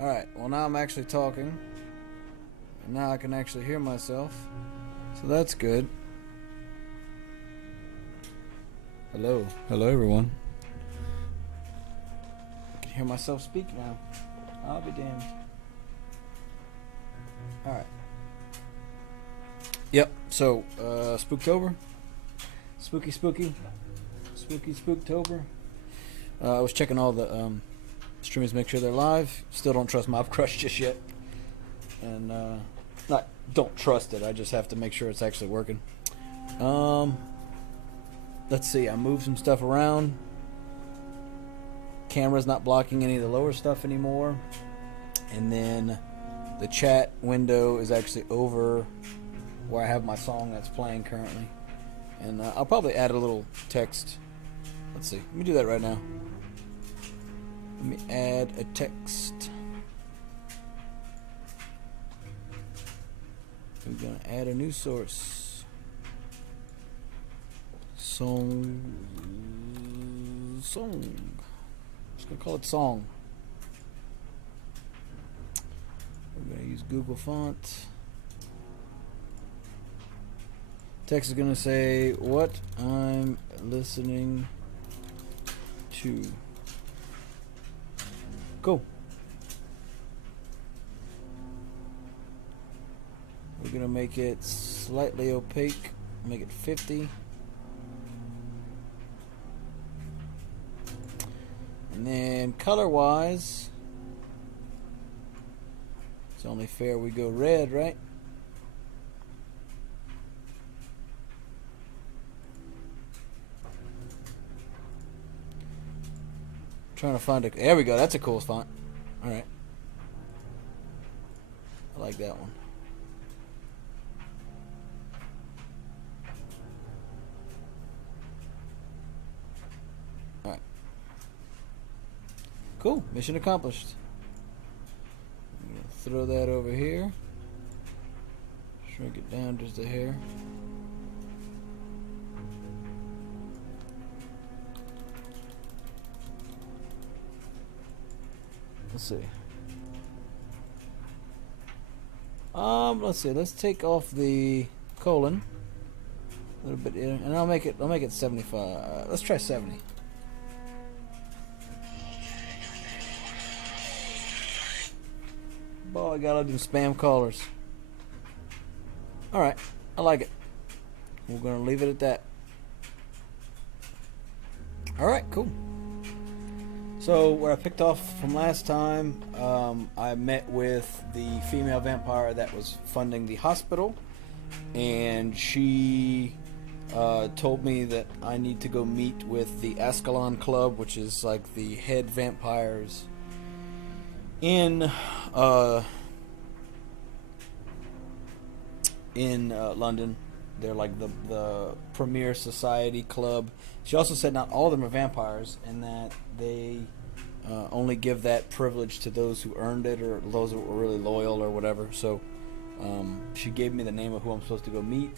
Alright, well now I'm actually talking. And now I can actually hear myself. So that's good. Hello. Hello everyone. I can hear myself speak now. I'll be damned. Alright. Yep, so Spooktober. Spooky Spooktober. I was checking all the streams, make sure they're live. Still don't trust Mob Crush just yet. And not don't trust it, I just have to make sure it's actually working. Let's see, I moved some stuff around. Camera's not blocking any of the lower stuff anymore. And then the chat window is actually over where I have my song that's playing currently. And I'll probably add a little text. Let's see, let me do that right now. Let me add a text. We're gonna add a new source. Song. Just gonna call it song. We're gonna use Google font. Text is gonna say what I'm listening to. Cool. We're gonna make it slightly opaque. Make it 50. And then color-wise, it's only fair we go red, right? Trying to find a... There we go. That's a cool font. Alright. I like that one. Alright. Cool. Mission accomplished. I'm going to throw that over here. Shrink it down just a hair. Let's see. Let's see. Let's take off the colon a little bit, and I'll make it 75. Let's try 70. Boy, I gotta do spam callers. All right, I like it. We're gonna leave it at that. All right, cool. So where I picked off from last time, I met with the female vampire that was funding the hospital, and she told me that I need to go meet with the Ascalon Club, which is like the head vampires in London. They're like the premier society club. She also said not all of them are vampires, and that they only give that privilege to those who earned it, or those who were really loyal or whatever. So she gave me the name of who I'm supposed to go meet.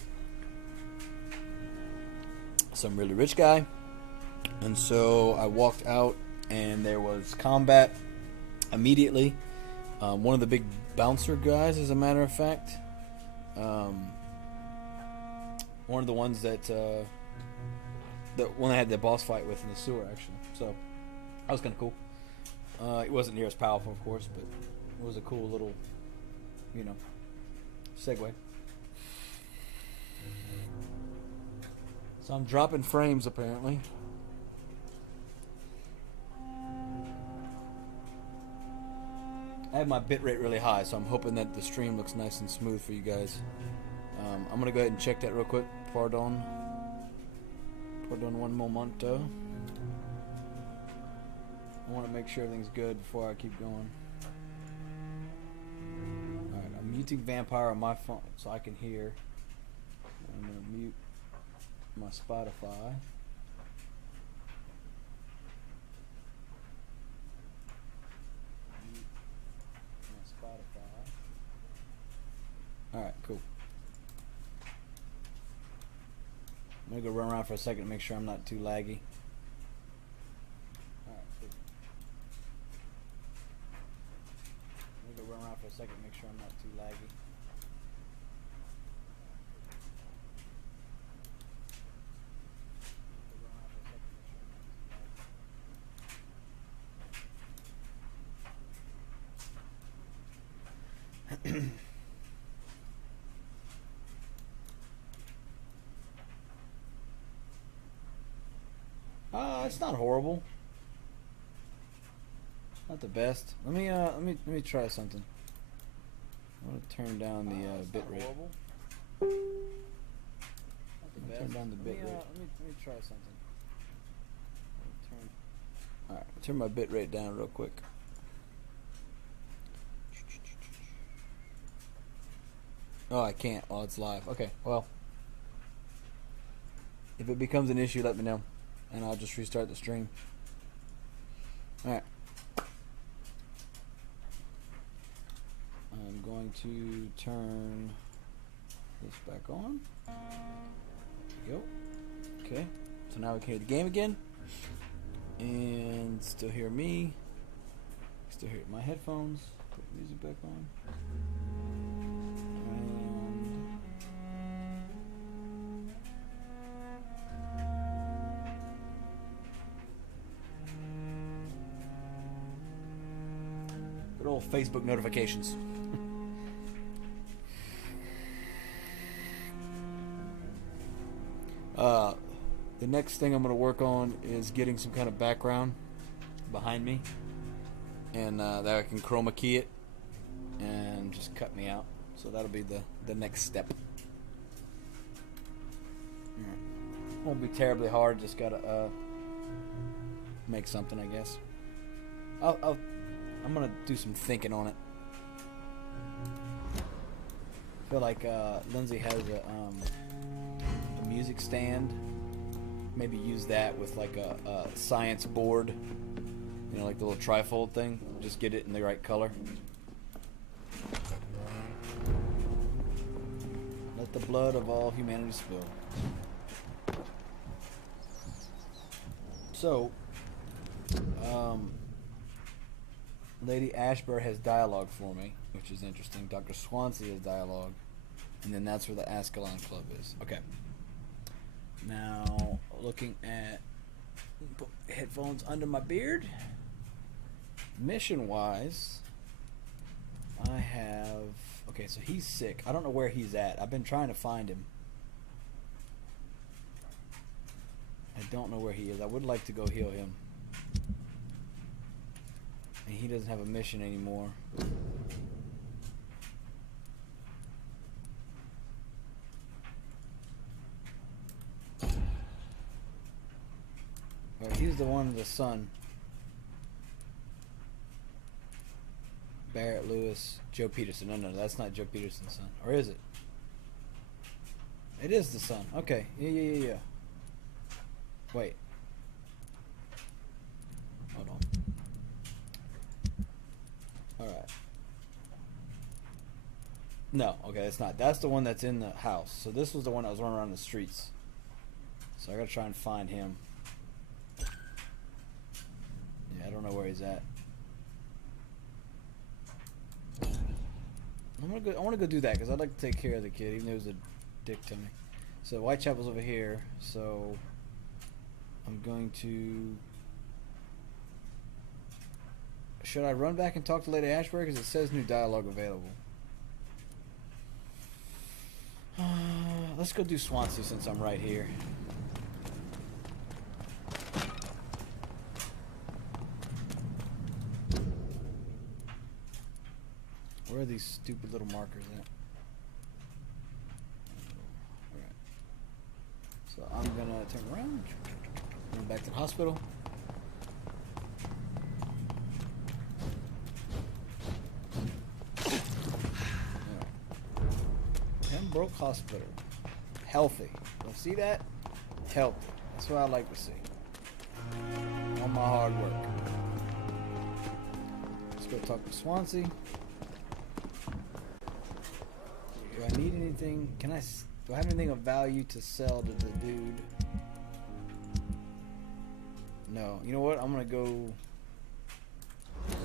Some really rich guy. And so I walked out, and there was combat immediately. One of the big bouncer guys, as a matter of fact. One of the ones that the one I had the boss fight with in the sewer, actually. So that was kind of cool. It wasn't near as powerful, of course, but it was a cool little, segue. So I'm dropping frames, apparently. I have my bitrate really high, so I'm hoping that the stream looks nice and smooth for you guys. I'm going to go ahead and check that real quick. Pardon one momento. I want to make sure everything's good before I keep going. Alright, I'm muting Vampire on my phone so I can hear. I'm going to mute my Spotify. Mute my Spotify. Alright, cool. I'm going to go run around for a second to make sure I'm not too laggy. Alright, cool. a second, make sure I'm not too laggy. It's not horrible. Not the best. Let me try something. I want to turn down the bit rate. Turn down the bit rate. Let me try something. Alright, turn my bit rate down real quick. Oh, I can't while it's live. Okay, well, if it becomes an issue, let me know, and I'll just restart the stream. Alright. I'm going to turn this back on. There we go. Okay, so now we can hear the game again, and still hear me. Still hear my headphones. Put the music back on. Good old Facebook notifications. The next thing I'm going to work on is getting some kind of background behind me, and that I can chroma key it and just cut me out. So that'll be the next step. Won't be terribly hard. Just gotta make something, I guess. I'm gonna do some thinking on it. I feel like Lindsay has a music stand. Maybe use that with like a science board, you know, like the little trifold thing. Just get it in the right color. Let the blood of all humanity spill. So, Lady Ashburn has dialogue for me, which is interesting. Dr. Swansea has dialogue, and then that's where the Ascalon Club is. Okay. Now, looking at, put headphones under my beard. Mission-wise, I have, okay, so he's sick. I don't know where he's at. I've been trying to find him. I don't know where he is. I would like to go heal him. And he doesn't have a mission anymore. Right, he's the one, the son. Barrett Lewis, Joe Peterson. No, that's not Joe Peterson's son. Or is it? It is the son. Okay. Yeah. Wait. Hold on. Alright. No, okay, it's not. That's the one that's in the house. So this was the one that was running around the streets. So I gotta try and find him. Yeah, I don't know where he's at. I want to go do that because I'd like to take care of the kid, even though he was a dick to me. So Whitechapel's over here. So I'm going to. Should I run back and talk to Lady Ashburn because it says new dialogue available? Let's go do Swansea since I'm right here. Where are these stupid little markers at? Alright. So I'm gonna turn around, run back to the hospital. Pembroke Hospital. Healthy. You see that? Healthy. That's what I like to see. All my hard work. Let's go talk to Swansea. Do I need anything? Do I have anything of value to sell to the dude? No. You know what? I'm gonna go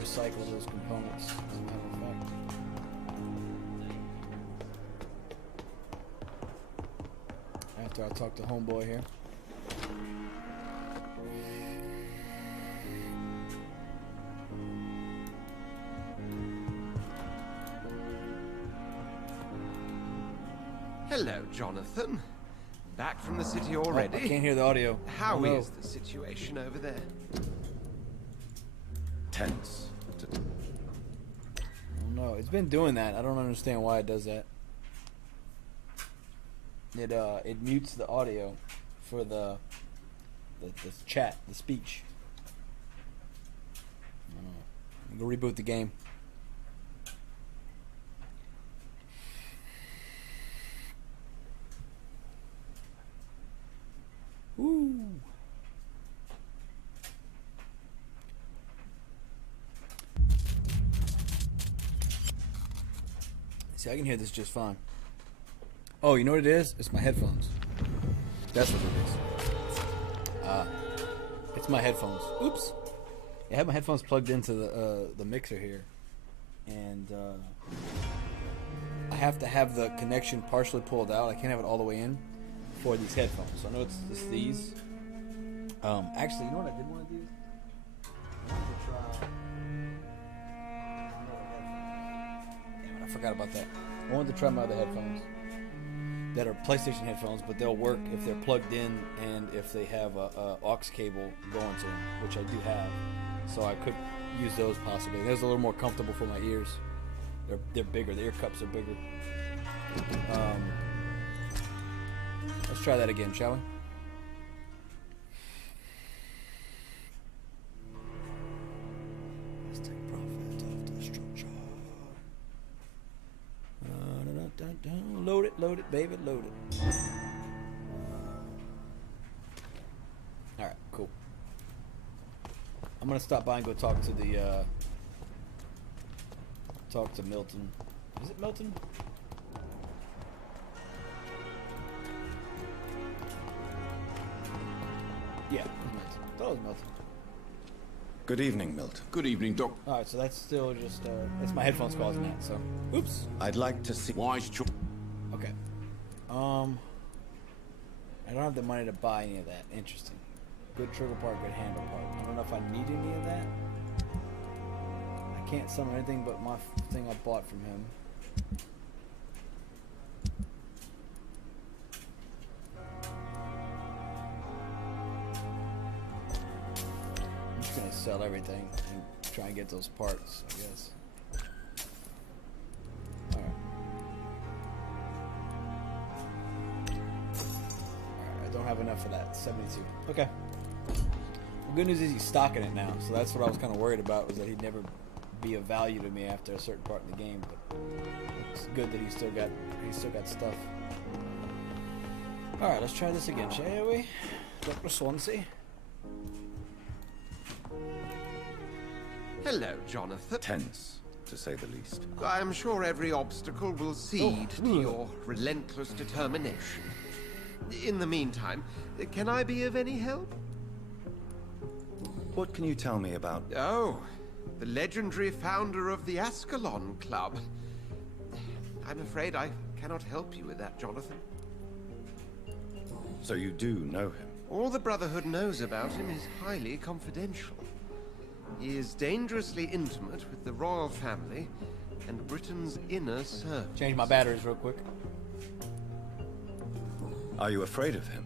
recycle those components, as a matter of fact. after I talk to homeboy here. Hello, Jonathan. Back from the city already? Oh, I can't hear the audio. How is the situation over there? Tense. Oh no, it's been doing that. I don't understand why it does that. It mutes the audio for the chat, the speech. I don't know. I'm gonna reboot the game. Woo. See, I can hear this just fine. Oh, you know what it is? It's my headphones. That's what it is. It's my headphones. Oops. I have my headphones plugged into the mixer here, and I have to have the connection partially pulled out. I can't have it all the way in for these headphones. So I know it's these. Actually, you know what I did want to do? I wanted to try. Damn it, I forgot about that. I wanted to try my other headphones that are PlayStation headphones, but they'll work if they're plugged in and if they have a aux cable going to them, which I do have. So I could use those possibly. Those are a little more comfortable for my ears. They're bigger. The ear cups are bigger. Let's try that again, shall we? Let's take profit of the structure. Load it, baby, load it. Alright, cool. I'm gonna stop by and go talk to the talk to Milton. Is it Milton? Yeah, it's Milton. I thought it was Milton. Good evening, Milton. Good evening, Doc. Alright, so that's still just it's my headphones causing that, so oops. I'd like to see... Wise choice. Okay. I don't have the money to buy any of that. Interesting. Good trigger part, good handle part. I don't know if I need any of that. I can't summon anything but my thing I bought from him. I'm just gonna sell everything and try and get those parts, I guess. Alright. I don't have enough for that. 72. Okay. The good news is he's stocking it now, so that's what I was kind of worried about, was that he'd never be of value to me after a certain part in the game. But it's good that he's still got stuff. All right, let's try this again, shall we? Dr. Swansea. Hello, Jonathan. Tense, to say the least. I am sure every obstacle will cede to your relentless determination. In the meantime, can I be of any help? What can you tell me about... Oh, the legendary founder of the Ascalon Club. I'm afraid I cannot help you with that, Jonathan. So you do know him? All the Brotherhood knows about him is highly confidential. He is dangerously intimate with the royal family and Britain's inner circle. Change my batteries real quick. Are you afraid of him?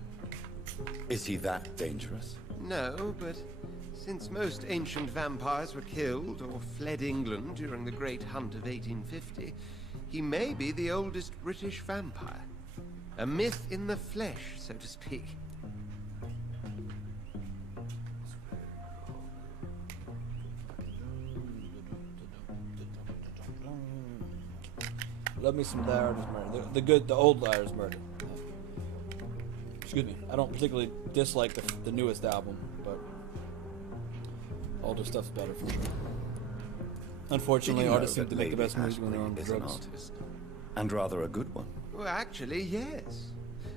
Is he that dangerous? No, but since most ancient vampires were killed or fled England during the Great Hunt of 1850, he may be the oldest British vampire. A myth in the flesh, so to speak. Love me some Liar's Murder. The old Liar's Murder. Excuse me. I don't particularly dislike the newest album, but older stuff's better for sure. Unfortunately, artists seem to make the best music when they're on the drugs. Artist, and rather a good one. Well, actually, yes.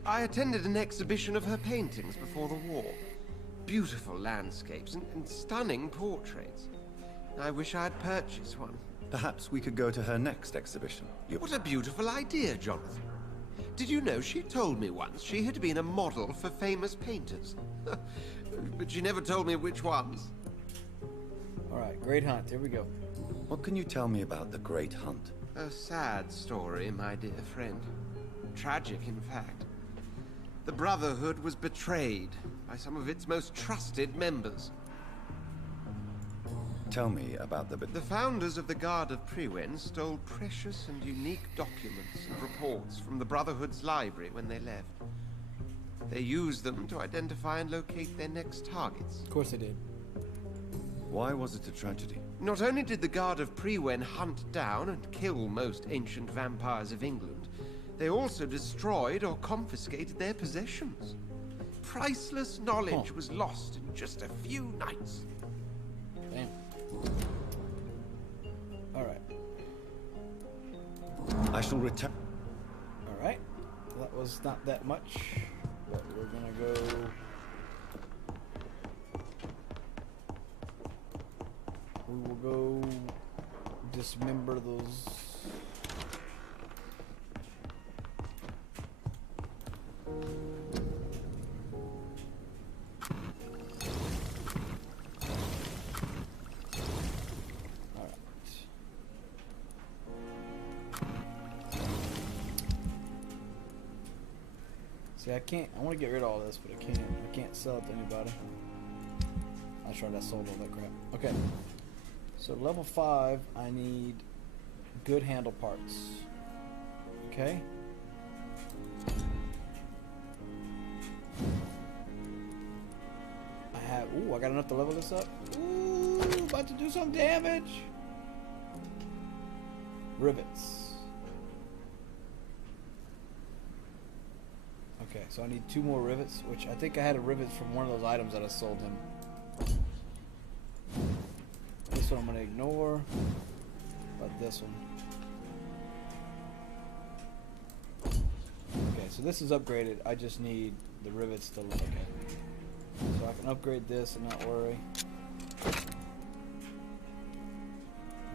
I attended an exhibition of her paintings before the war. Beautiful landscapes and stunning portraits. I wish I'd purchased one. Perhaps we could go to her next exhibition. What a beautiful idea, Jonathan. Did you know she told me once she had been a model for famous painters? But she never told me which ones. Alright, Great Hunt. Here we go. What can you tell me about the Great Hunt? A sad story, my dear friend. Tragic, in fact. The Brotherhood was betrayed by some of its most trusted members. Tell me about The founders of the Guard of Priwen stole precious and unique documents and reports from the Brotherhood's library when they left. They used them to identify and locate their next targets. Of course they did. Why was it a tragedy? Not only did the Guard of Priwen hunt down and kill most ancient vampires of England, they also destroyed or confiscated their possessions. Priceless knowledge was lost in just a few nights. Damn. Alright. I shall return. Alright. That was not that much, but we're gonna go. We will go dismember those. See, I can't. I want to get rid of all this, but I can't. I can't sell it to anybody. That's right. I sold all that crap. Okay. So level 5, I need good handle parts. Okay. I have. Ooh, I got enough to level this up. Ooh, about to do some damage. Rivets. Okay, so I need 2 more rivets, which I think I had a rivet from one of those items that I sold him. This one I'm going to ignore, but this one. Okay, so this is upgraded. I just need the rivets to look okay. So I can upgrade this and not worry.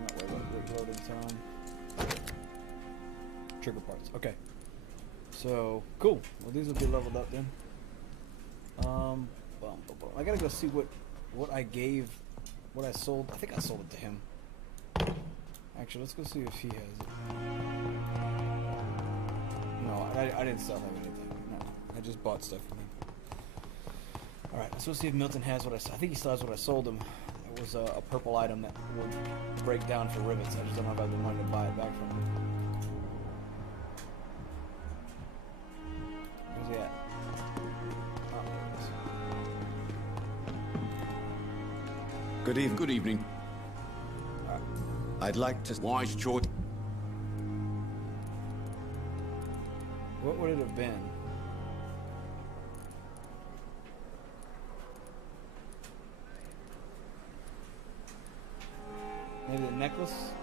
Not worry about reloading time. Trigger parts. Okay. So cool. Well, these will be leveled up then. I gotta go see what I gave, what I sold. I think I sold it to him. Actually, let's go see if he has it. No, I didn't sell him anything. No, I just bought stuff from him. All right, let's go see if Milton has what I think he still has what I sold him. It was a purple item that would break down for rivets. I just don't know if I've been wanting to buy it back from him. Where's he at? Oh, there it is. Good evening. Good evening. All right. I'd like to... Wise choice. What would it have been? Maybe the necklace?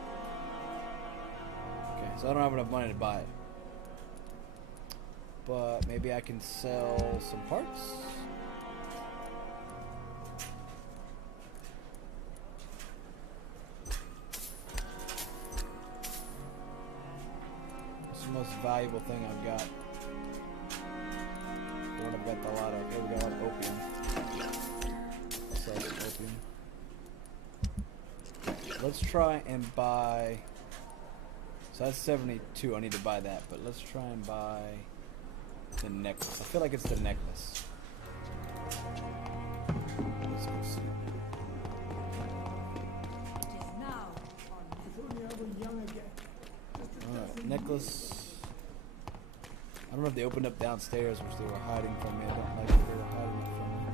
Okay, so I don't have enough money to buy it. But maybe I can sell some parts? What's the most valuable thing I've got? What I've got a lot of. Okay, we got a lot of opium. I'll sell this opium. Let's try and buy. So that's 72. I need to buy that, but let's try and buy the necklace. I feel like it's the necklace. Let's go see. Alright, necklace. I don't know if they opened up downstairs, which they were hiding from me. I don't like that they were hiding it from me.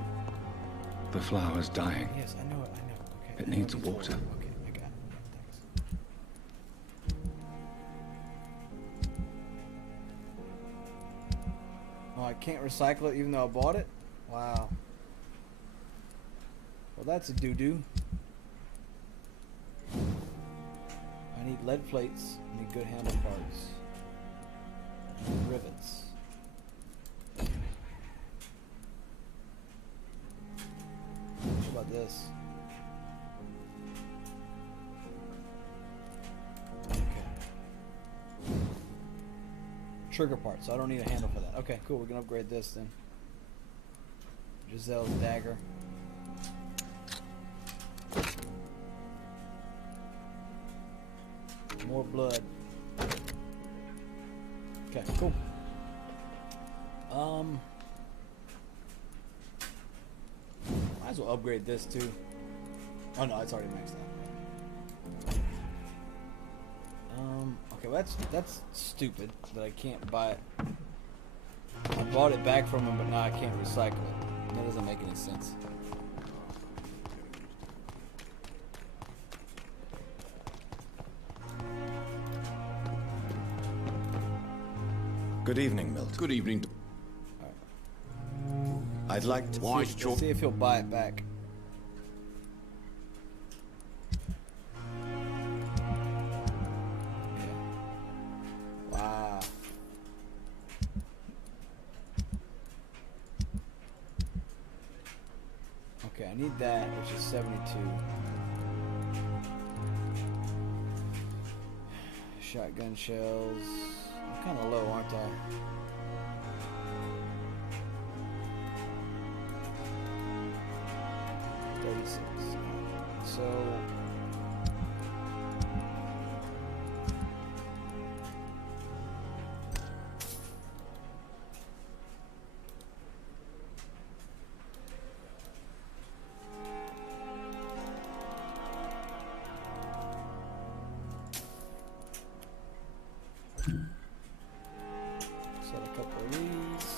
The flower's dying. Yes, I know it. I know. Okay. It needs water. Okay, I got it. Thanks. Oh, I can't recycle it even though I bought it? Wow. Well, that's a doo-doo. I need lead plates. I need good handle parts. I need rivets. What about this? Okay. trigger part, so I don't need a handle for that. Okay, cool. We can upgrade this then. Giselle's dagger. More blood. Okay, cool. Might as well upgrade this too. Oh no, it's already maxed out. Okay, well that's stupid that I can't buy it. I bought it back from him, but now I can't recycle it. That doesn't make any sense. Good evening, Milton. Good evening. I'd like to... Wise Let's see if he'll buy it back. Yeah. Wow. Okay, I need that, which is 72. Shotgun shells. I'm kind of low, aren't I? So set a couple of these.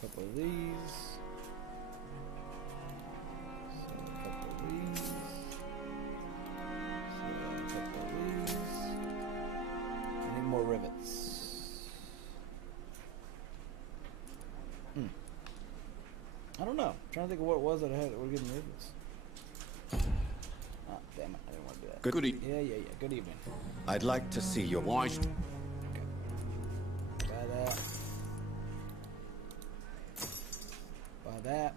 Couple of these. So a couple of these. So a couple of these. I need more rivets. I don't know. I'm trying to think of what it was that I had that were getting rivets. Ah, damn it. I didn't want to do that. Good evening. Yeah. Good evening. I'd like to see your... Wise. Okay. Buy that. Buy that.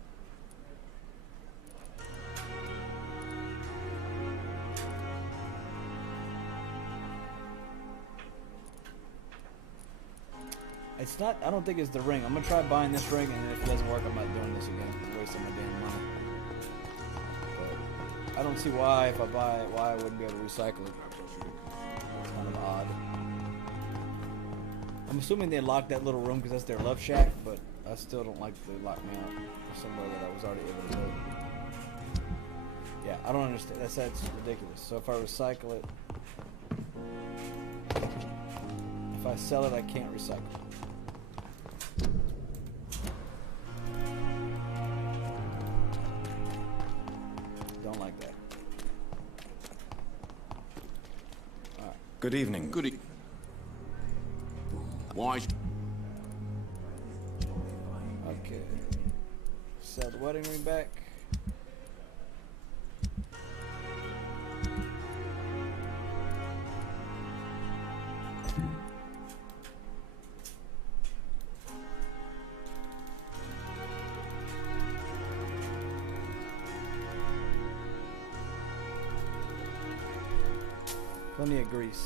It's not, I don't think it's the ring. I'm gonna try buying this ring, and if it doesn't work, I'm not doing this again. It's wasting my damn money. But I don't see why, if I buy it, why I wouldn't be able to recycle it. It's kind of odd. I'm assuming they locked that little room because that's their love shack, but I still don't like to lock me out for somewhere that I was already able to go. Yeah, I don't understand. That's ridiculous. So if I recycle it, if I sell it, I can't recycle it. Don't like that. All right. Good evening. Good evening. Wise. Okay. Sell the wedding ring back. Plenty of grease.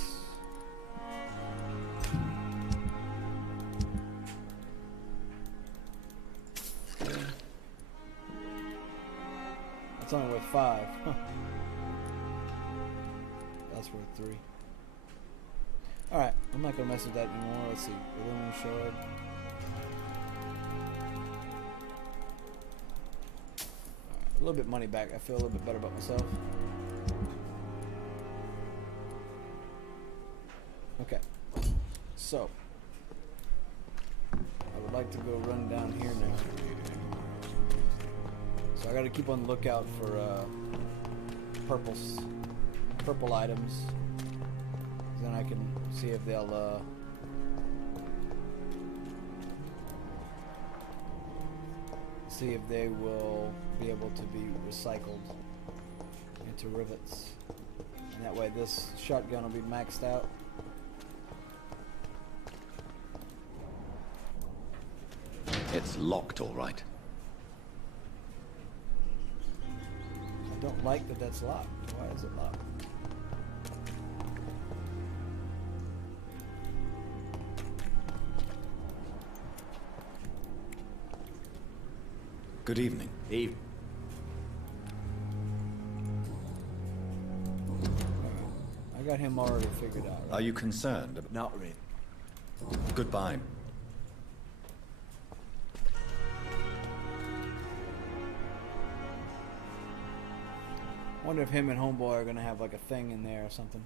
Okay. That's only worth 5. Huh. That's worth 3. Alright, I'm not gonna mess with that anymore. Let's see. Aluminum shard. A little bit money back. I feel a little bit better about myself. Okay, so I would like to go run down here now. So I got to keep on the lookout for purple items. Then I can see if they'll see if they will be able to be recycled into rivets, and that way this shotgun will be maxed out. It's locked, all right. I don't like that that's locked. Why is it locked? Good evening. Eve. I got him already figured out. Right? Are you concerned? Not really. Goodbye. I wonder if him and Homeboy are gonna have like a thing in there or something.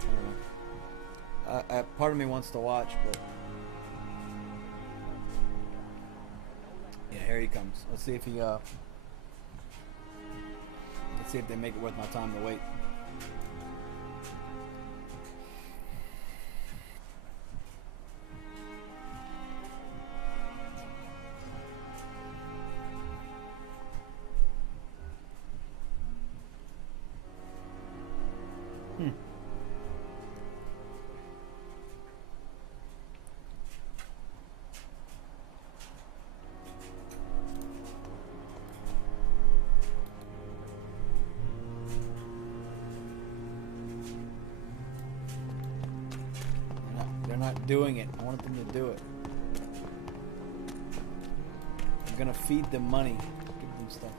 I don't know. Part of me wants to watch, but yeah, here he comes. Let's see if he let's see if they make it worth my time to wait. They're not doing it. I want them to do it. I'm gonna feed them money. Give them stuff.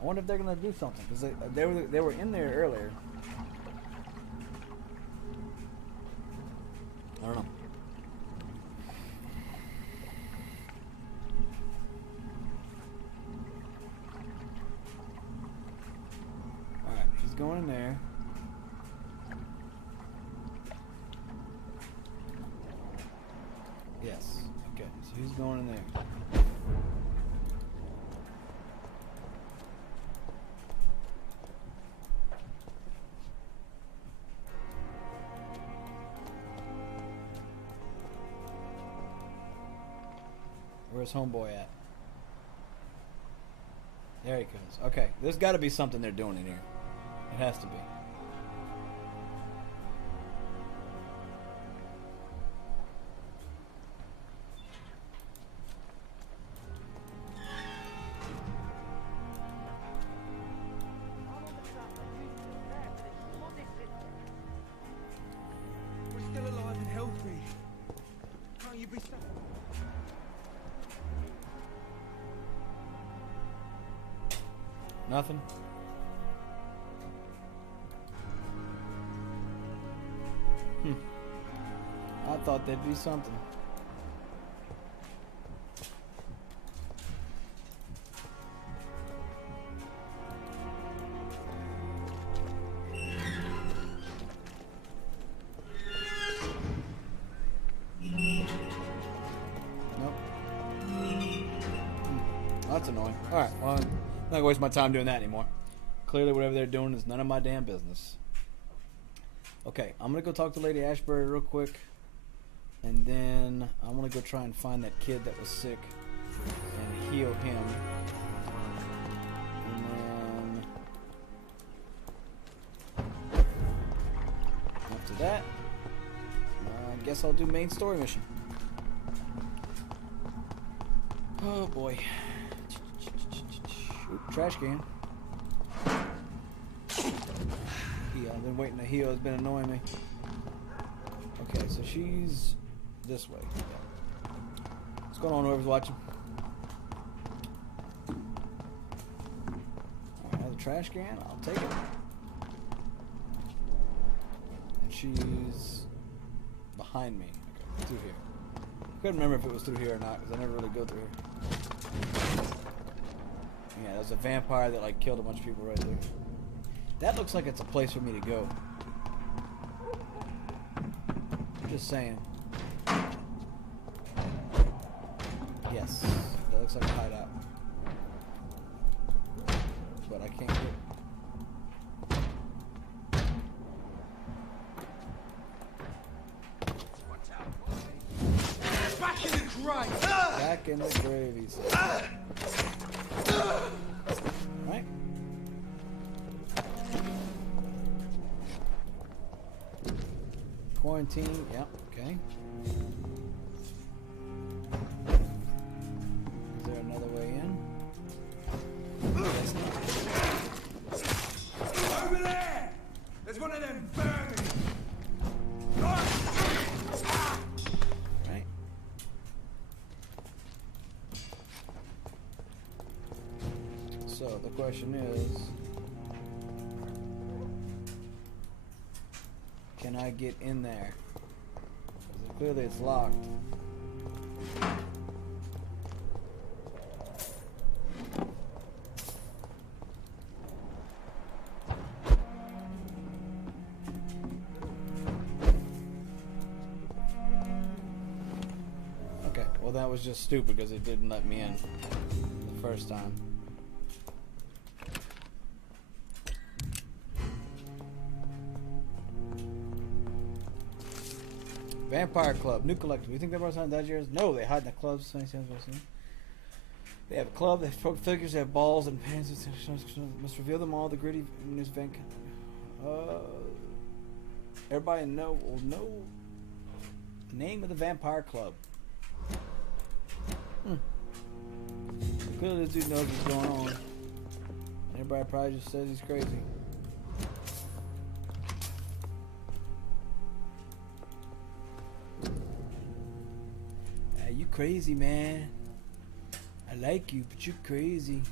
I wonder if they're gonna do something because they were in there earlier. I don't know. All right, he's going in there. Yes. Okay, so he's going in there. Where's Homeboy at? There he goes. Okay, there's got to be something they're doing in here. It has to be. We're still alive and healthy. Can't you be so... Nothing. I thought there'd be something. Nope. That's annoying. Alright, well, I'm not gonna waste my time doing that anymore. Clearly whatever they're doing is none of my damn business. Okay, I'm gonna go talk to Lady Ashbury real quick. And then I'm gonna go try and find that kid that was sick and heal him. And then after that, I guess I'll do main story mission. Oh boy. Oop, trash can. Heal. I've been waiting to heal. It's been annoying me. Okay, so she's this way. What's going on, whoever's watching? Alright, another trash can. I'll take it. And she's behind me. Okay, through here. I couldn't remember if it was through here or not because I never really go through here. Yeah, there's a vampire that like killed a bunch of people right there. That looks like it's a place for me to go. Just saying. Yes, that looks like a hideout. But I can't get. Back in the grave! Back in the grave, he said. Right? Quarantine, yep, okay. Is there another way So the question is, can I get in there? 'Cause clearly it's locked. Okay, well that was just stupid because it didn't let me in the first time. Vampire Club, new collectible. You think they brought something that year's? No, they hide in the clubs. They have a club, they have figures, they have balls and pants. Must reveal them all. The gritty news event. Everybody will know the name of the Vampire Club. Clearly, this dude knows what's going on. Everybody probably just says he's crazy. You crazy, man. I like you, but you're crazy.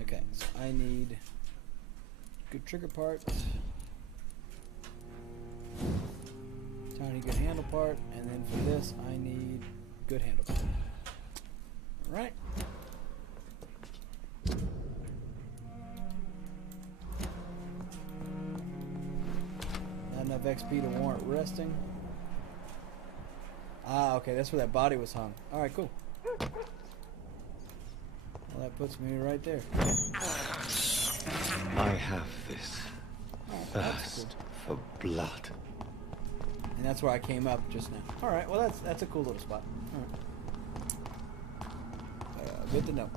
Okay, so I need good trigger parts, tiny good handle part, and then for this I need good handle part. Alright. Enough XP to warrant resting. Ah, okay, that's where that body was hung. Alright, cool. Well, that puts me right there. I have this thirst for blood. And that's where I came up just now. Alright, well that's a cool little spot. Alright. Good to know.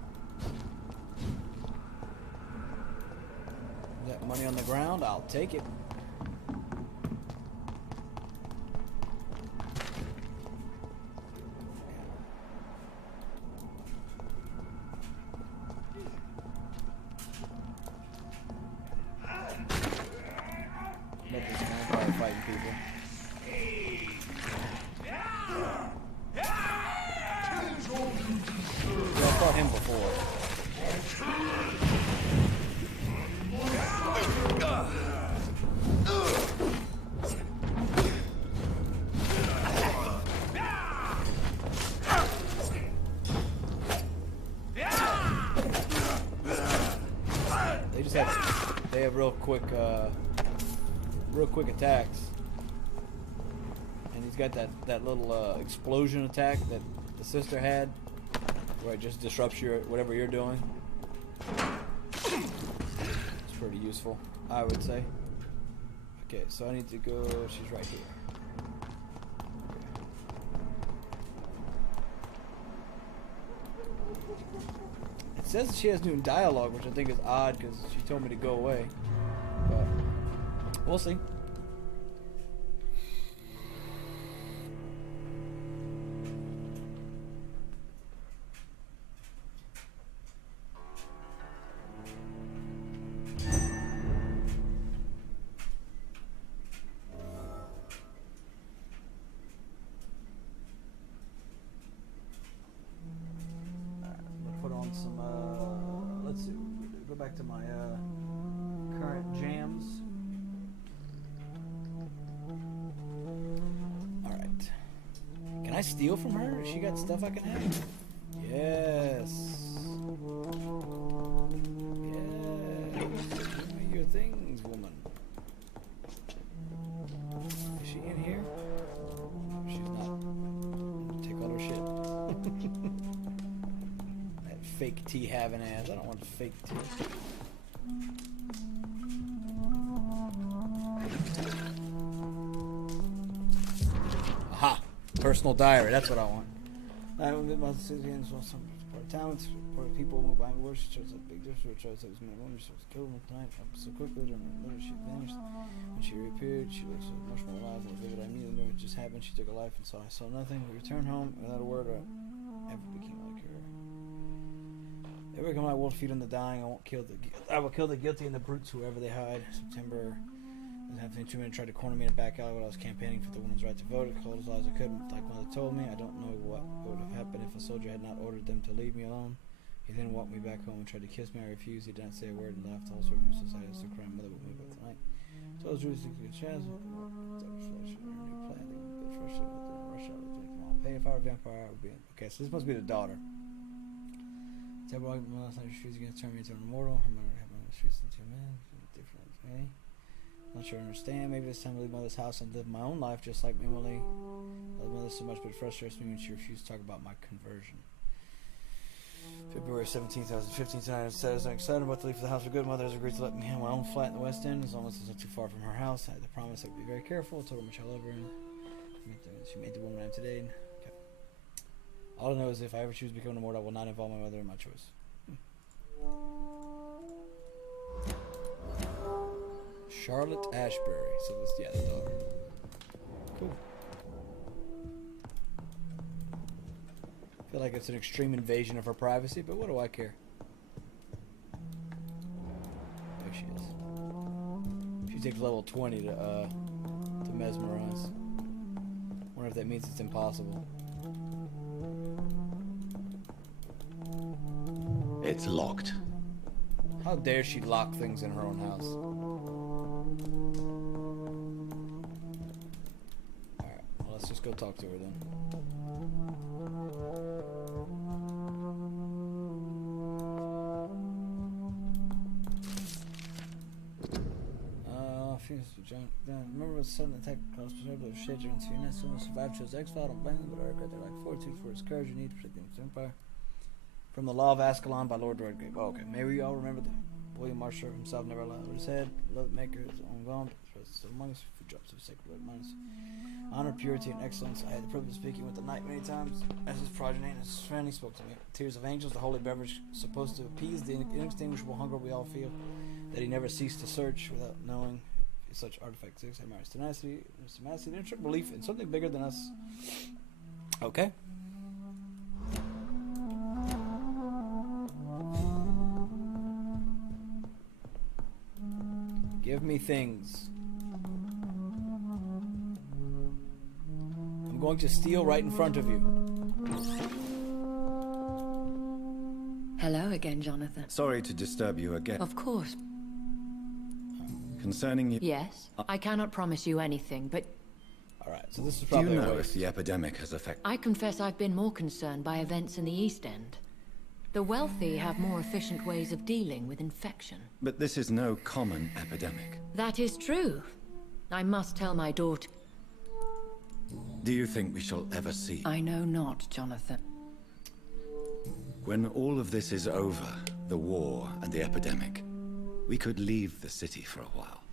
Is that money on the ground? I'll take it. Fighting people. I fought him before. They have real quick attacks, and he's got that little explosion attack that the sister had, where it just disrupts whatever you're doing. It's pretty useful, I would say. Okay, so I need to go. She's right here. It says that she has new dialogue, which I think is odd because she told me to go away. But we'll see. Let's see. Go back to my current jams. Alright. Can I steal from her? Has she got stuff I can have? Yes. Yes. Give me your things, woman. Is she in here? She's not. Take all her shit. Fake tea having ass. I don't want fake tea. Aha! Personal diary. That's what I want. I don't get my citizens or some talents for people move by words. She shows a big difference. Shows that was my woman. She was killed one night so quickly. During the letter, she vanished. When she reappeared, she looks much more alive than vivid. I immediately knew it just happened. She took a life, and so I saw nothing. We returned home without a word or ever became like her. Every time I will feed on the dying, I will kill the guilty and the brutes, whoever they hide. September Didn't have anything too many tried to corner me in a back alley while I was campaigning for the women's right to vote. I called as loud as I could, like Mother told me. I don't know what would have happened if a soldier had not ordered them to leave me alone. He then walked me back home and tried to kiss me. I refused. He did not say a word and laughed. Also, from society as a crime. Mother would move back tonight. So I was really thinking a chance. New plan. They would be frustrated with the rush hour. Pay if I were a vampire, I would be. Okay, so this must be the daughter. Deborah walked my last night. She was going to turn me into an immortal. I'm going to have my streets into a man. Different. Okay. Not sure I understand. Maybe it's time to leave Mother's house and live my own life just like Emily. I love Mother so much, but it frustrates me when she refused to talk about my conversion. February 17th, 2015 tonight. Instead, I was excited about to leave for the house for good. Mother has agreed to let me have my own flat in the West End as long as it's not too far from her house. I had to promise I would be very careful. I told her how much I love her. She made the woman I am today. Okay. All I know is if I ever choose to become an immortal, I will not involve my mother in my choice. Charlotte Ashbury. So this, yeah, the daughter. Cool. I feel like it's an extreme invasion of her privacy, but what do I care? There she is. She takes level 20 to mesmerize. Wonder if that means it's impossible. It's locked. How dare she lock things in her own house? Alright, well, let's just go talk to her then. Remember when the sudden attack caused the shade during the next one survived, chose exiled on Bangla, but I regret their lack of fortitude for his courage and need to protect the empire. From the Law of Ascalon by Lord Redgrave. Oh, okay. Maybe you all remember that William Marshall himself never allowed his head. Love maker his own gone, but among us for drops of sacred blood minus honor, purity, and excellence. I had the privilege of speaking with the knight many times as his progeny and his friend. He spoke to me. Tears of angels, the holy beverage supposed to appease the inextinguishable hunger we all feel, that he never ceased to search without knowing such artifacts exist. I admire tenacity, the intricate belief in something bigger than us. Okay. Give me things. I'm going to steal right in front of you. Hello again, Jonathan. Sorry to disturb you again. Of course. Concerning you... Yes, I cannot promise you anything, but... Alright, so this is Do probably you a know waste. if the epidemic has affected... I confess I've been more concerned by events in the East End. The wealthy have more efficient ways of dealing with infection. But this is no common epidemic. That is true. I must tell my daughter... Do you think we shall ever see... I know not, Jonathan. When all of this is over, the war and the epidemic, we could leave the city for a while.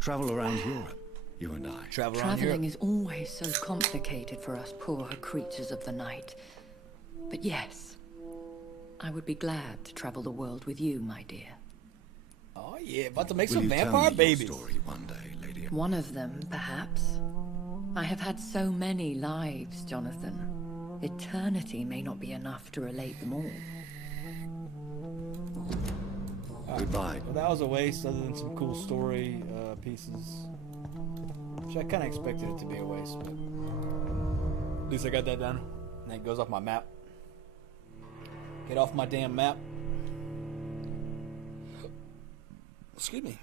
Travel around Europe, you and I. Traveling is always so complicated for us poor creatures of the night. But yes, I would be glad to travel the world with you, my dear. Oh yeah, about to make Will some you vampire tell me babies. your story one day, lady? One of them, perhaps. I have had so many lives, Jonathan. Eternity may not be enough to relate them all. Goodbye. Well, that was a waste, other than some cool story pieces. Which I kind of expected it to be a waste, but at least I got that done. And that goes off my map. Get off my damn map. Excuse me.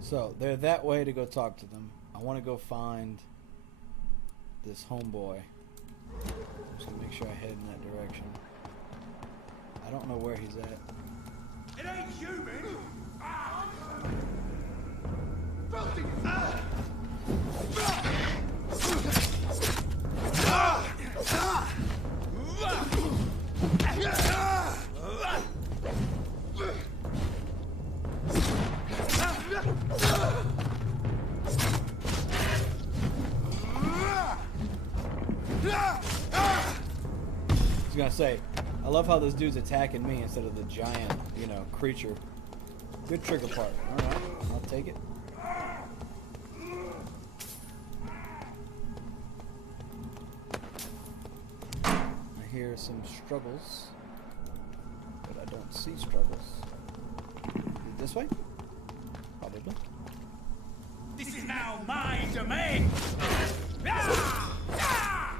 So, they're that way to go talk to them. I want to go find this homeboy. I'm just going to make sure I head in that direction. I don't know where he's at. It ain't human! I was gonna say, I love how this dude's attacking me instead of the giant, creature. Good trigger part. Alright, I'll take it. hear some struggles, but I don't see struggles. This way? Probably. This is now my domain! I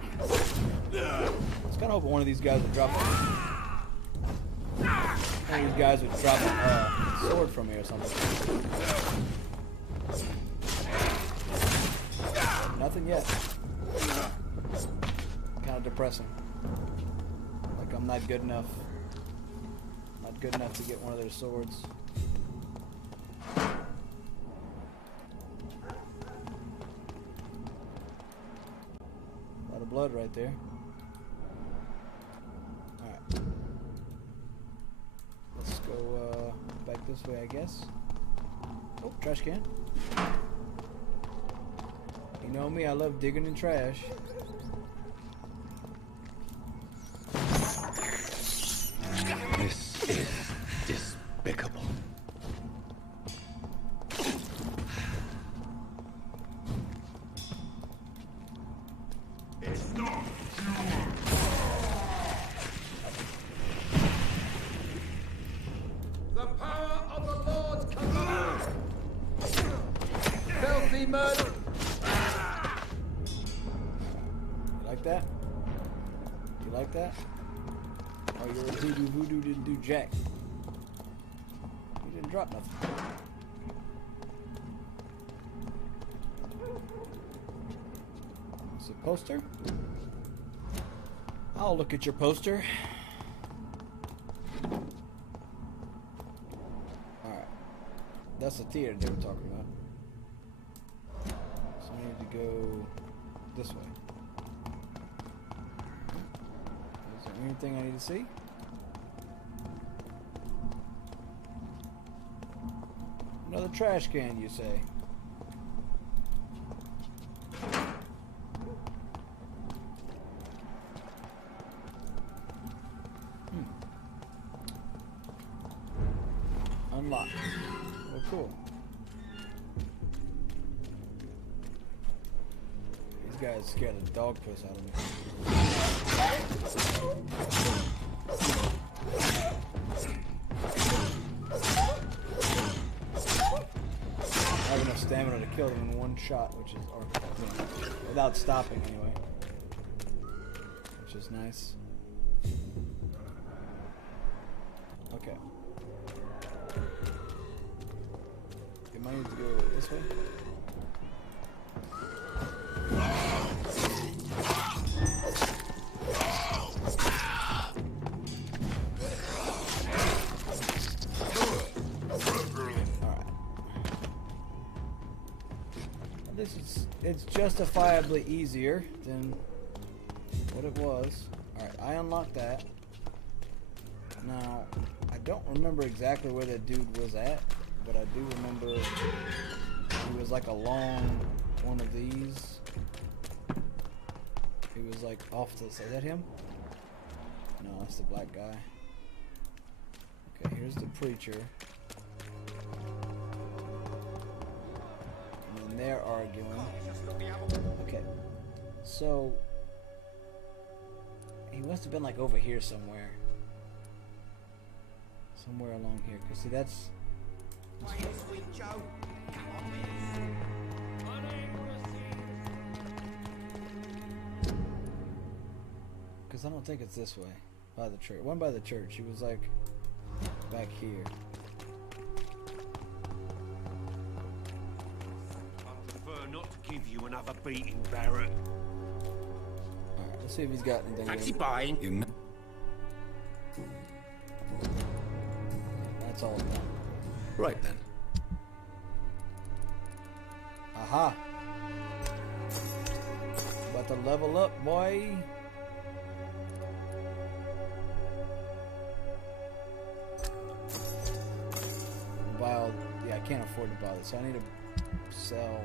was kind of hoping one of these guys would drop a sword from me or something. Nothing yet. Kind of depressing. Like I'm not good enough. Not good enough to get one of their swords. A lot of blood right there. Alright. Let's go back this way, I guess. Oh, trash can. You know me, I love digging in trash. This is despicable. It's not The power of the Lord's command! Filthy murder! You like that? You like that? Oh, you're a voodoo didn't do jack. You didn't drop nothing. It's a poster? I'll look at your poster. Alright. That's the theater they were talking about. So we need to go this way. Is there anything I need to see? Another trash can, you say? Unlocked. Oh, cool. These guys scared the dog piss out of me. I have enough stamina to kill them in one shot, which is, or you know, without stopping anyway, which is nice. Okay. Am I need to go this way? It's justifiably easier than what it was. Alright, I unlocked that. Now, I don't remember exactly where that dude was at, but I do remember he was like along one of these. He was like off to, is that him? No, that's the black guy. Okay, here's the preacher. And they're arguing. Okay, so he must have been like over here somewhere. Somewhere along here. Cause see, that's. Cause I don't think it's this way. By the church. One by the church. He was like back here. Not to give you another beating, Barrett. Alright, let's see if he's got anything. Taxi buying. You That's all done. right then. Aha! About to level up, boy. Buy all. Yeah, I can't afford to buy this, so I need to sell.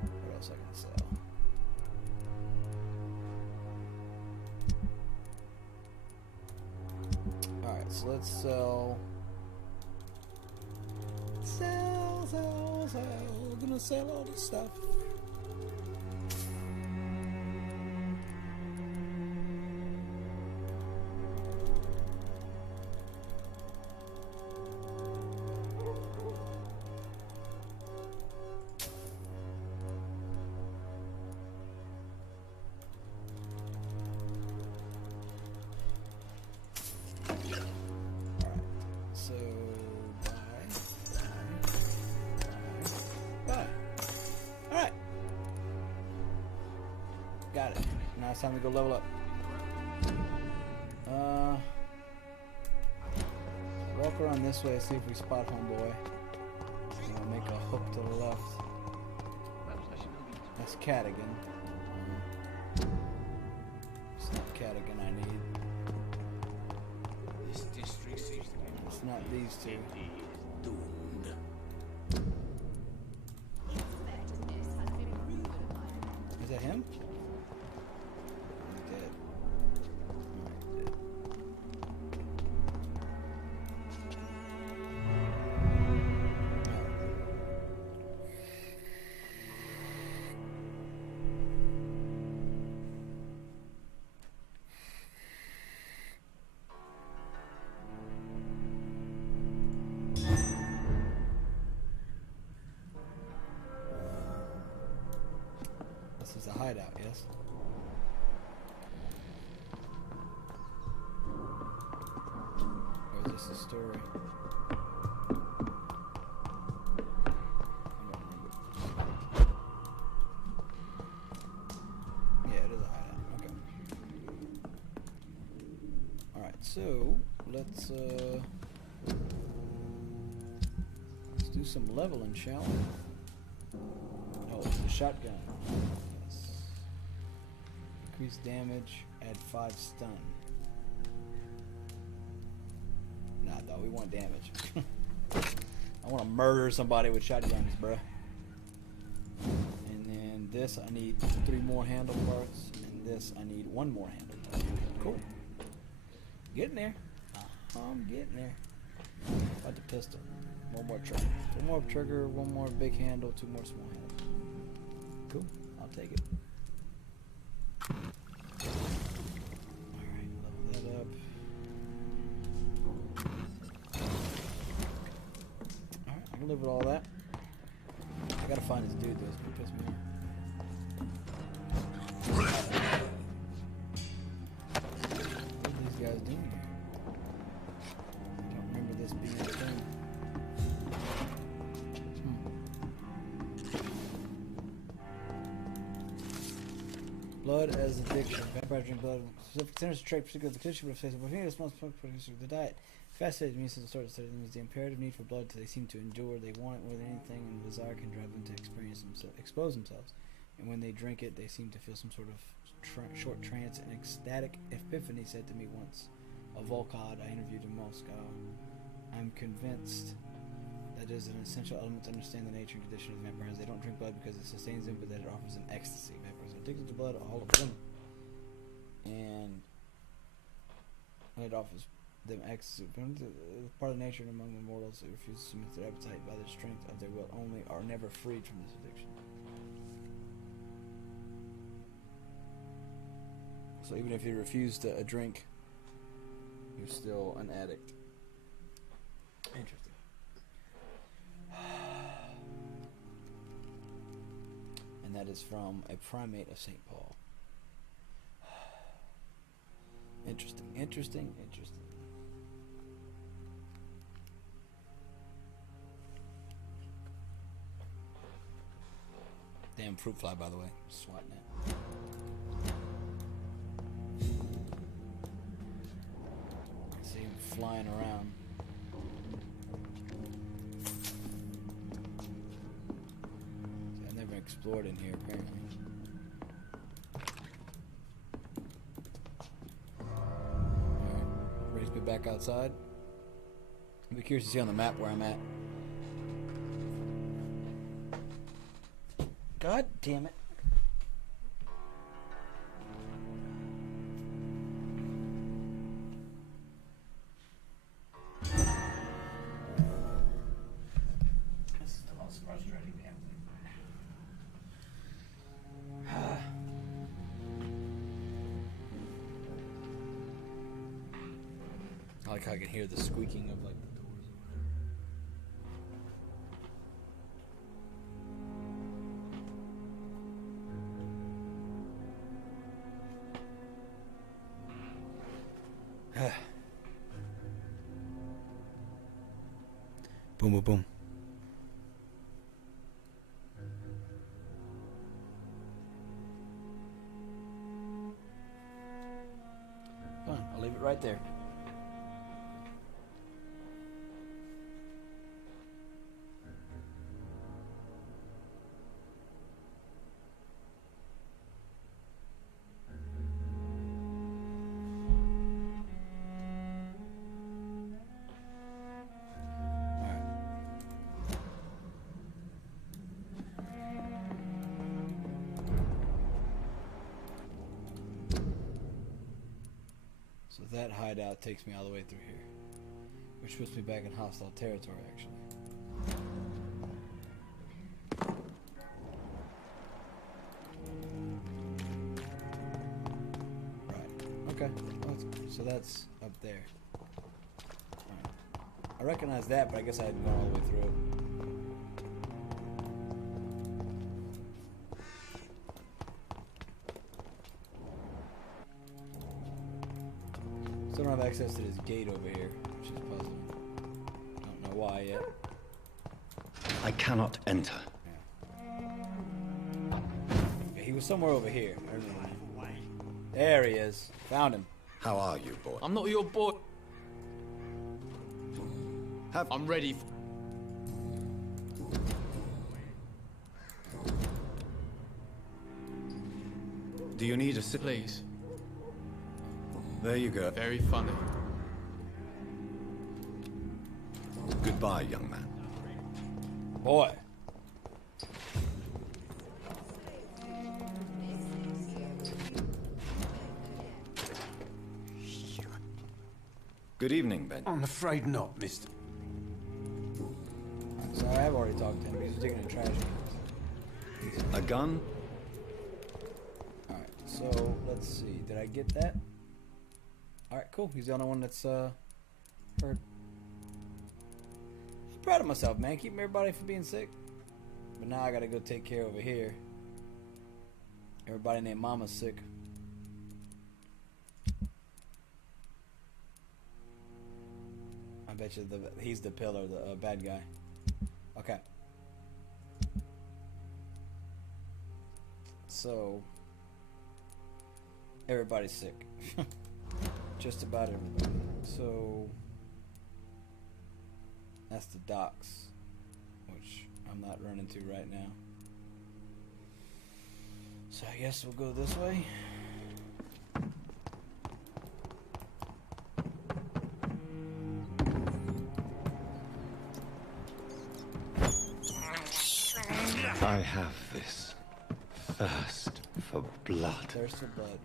What else I can sell? Alright, so let's sell. Sell. We're gonna sell all this stuff. it's time to go level up. Walk around this way, see if we spot homeboy. We'll make a hook to the left. That's Cadigan. It's not Cadigan I need. This district seems to be It's not these two. doomed. Is that him? He's dead. Alright, dead. This is a hideout, yes? Or is this a story? I don't remember. Yeah, it is a hideout. Okay. Alright, so let's do some leveling, shall we? Oh, it's the shotgun. Yes. Increase damage, add 5 stun. Nah, dog, we want damage. I want to murder somebody with shotguns, bruh. And then this, I need 3 more handle parts. And this, I need 1 more handle part. Cool. Getting there. I'm getting there. About the pistol. 1 more trigger. 1 more trigger, 1 more big handle, 2 more small handles. Cool. I'll take it. Alright, level that up. Alright, I can live with all that. I gotta find this dude though, it's gonna piss me off. What are these guys doing here? I don't remember this being a thing. Blood as addiction. Vampires drink blood. Specific centers to track particular condition, but faces opportunity to producer of the diet. Fascinated means to start to study them is the imperative need for blood they seem to endure. They want it more than anything, and desire can drive them to expose themselves. And when they drink it, they seem to feel some sort of short trance and ecstatic epiphany, said to me once. A Volcod I interviewed in Moscow. I'm convinced that is an essential element to understand the nature and condition of vampires. They don't drink blood because it sustains them, but that it offers them ecstasy. Vampires are addicted to blood, all of them. And it offers them ecstasy. Part of nature and among the mortals that refuse to submit to their appetite by the strength of their will only are never freed from this addiction. So even if you refuse to drink, you're still an addict. Interesting. And that is from a primate of St. Paul. Interesting, interesting, interesting. Damn fruit fly, by the way. Swatting it. See him flying around. See, I've never explored in here, apparently. Alright, raise me back outside. I'll be curious to see on the map where I'm at. God damn it. This is the most frustrating damn thing. I like how I can hear the squeaking of like the doors. Boom, boom, boom. right there. So that hideout takes me all the way through here, which puts me back in hostile territory, actually. Right. Okay. So that's up there. Right. I recognize that, but I guess I hadn't gone all the way through it. Still don't have access to this gate over here, which is puzzling. Don't know why yet. I cannot enter. Yeah, he was somewhere over here. There he is. Found him. How are you, boy? I'm not your boy. Have I'm ready. Do you need a sip? Please. There you go. Very funny. Goodbye, young man. Boy. Good evening, Ben. I'm afraid not, mister. So I have already talked to him. He's digging in trash cans. A gun? Alright, so let's see. Did I get that? Alright, cool. He's the only one that's heard. I'm proud of myself, man. Keeping everybody from being sick. But now I gotta go take care over here. Everybody named Mama's sick. I bet you he's the pillar, the bad guy. Okay. So everybody's sick. Just about everybody. So that's the docks, which I'm not running to right now. So I guess we'll go this way. I have this thirst for blood. Thirst for blood.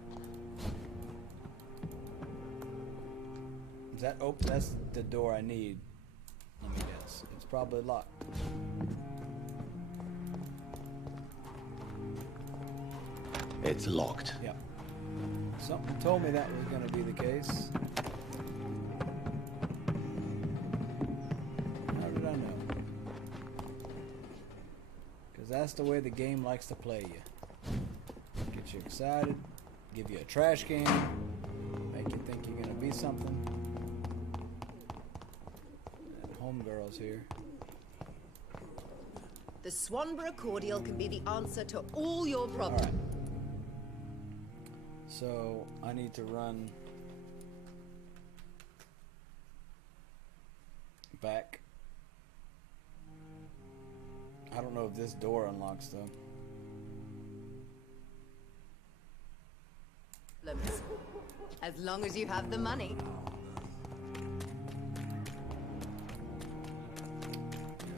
Is that open? That's the door I need. Let me guess. It's probably locked. It's locked. Yep. Something told me that was going to be the case. How did I know? Because that's the way the game likes to play you. Get you excited, give you a trash can, make you think you're going to be something. And homegirl's here. The Swanborough cordial can be the answer to all your problems. Alright. So, I need to run back. I don't know if this door unlocks though. As long as you have the money. I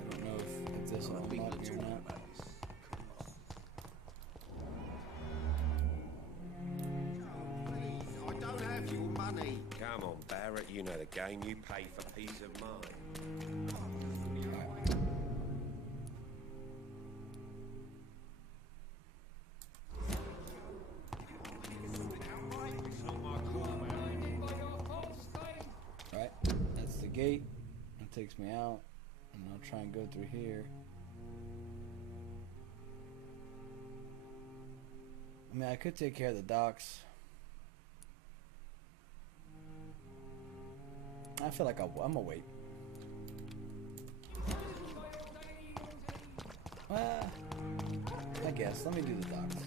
don't know if this will unlock or not. I don't have your money. Come on, Barrett, you know the game. You pay for peace of mind. Alright, that's the gate. It takes me out. And I'll try and go through here. I mean, I could take care of the docks. I feel like I'm gonna wait. I guess. Let me do the docks.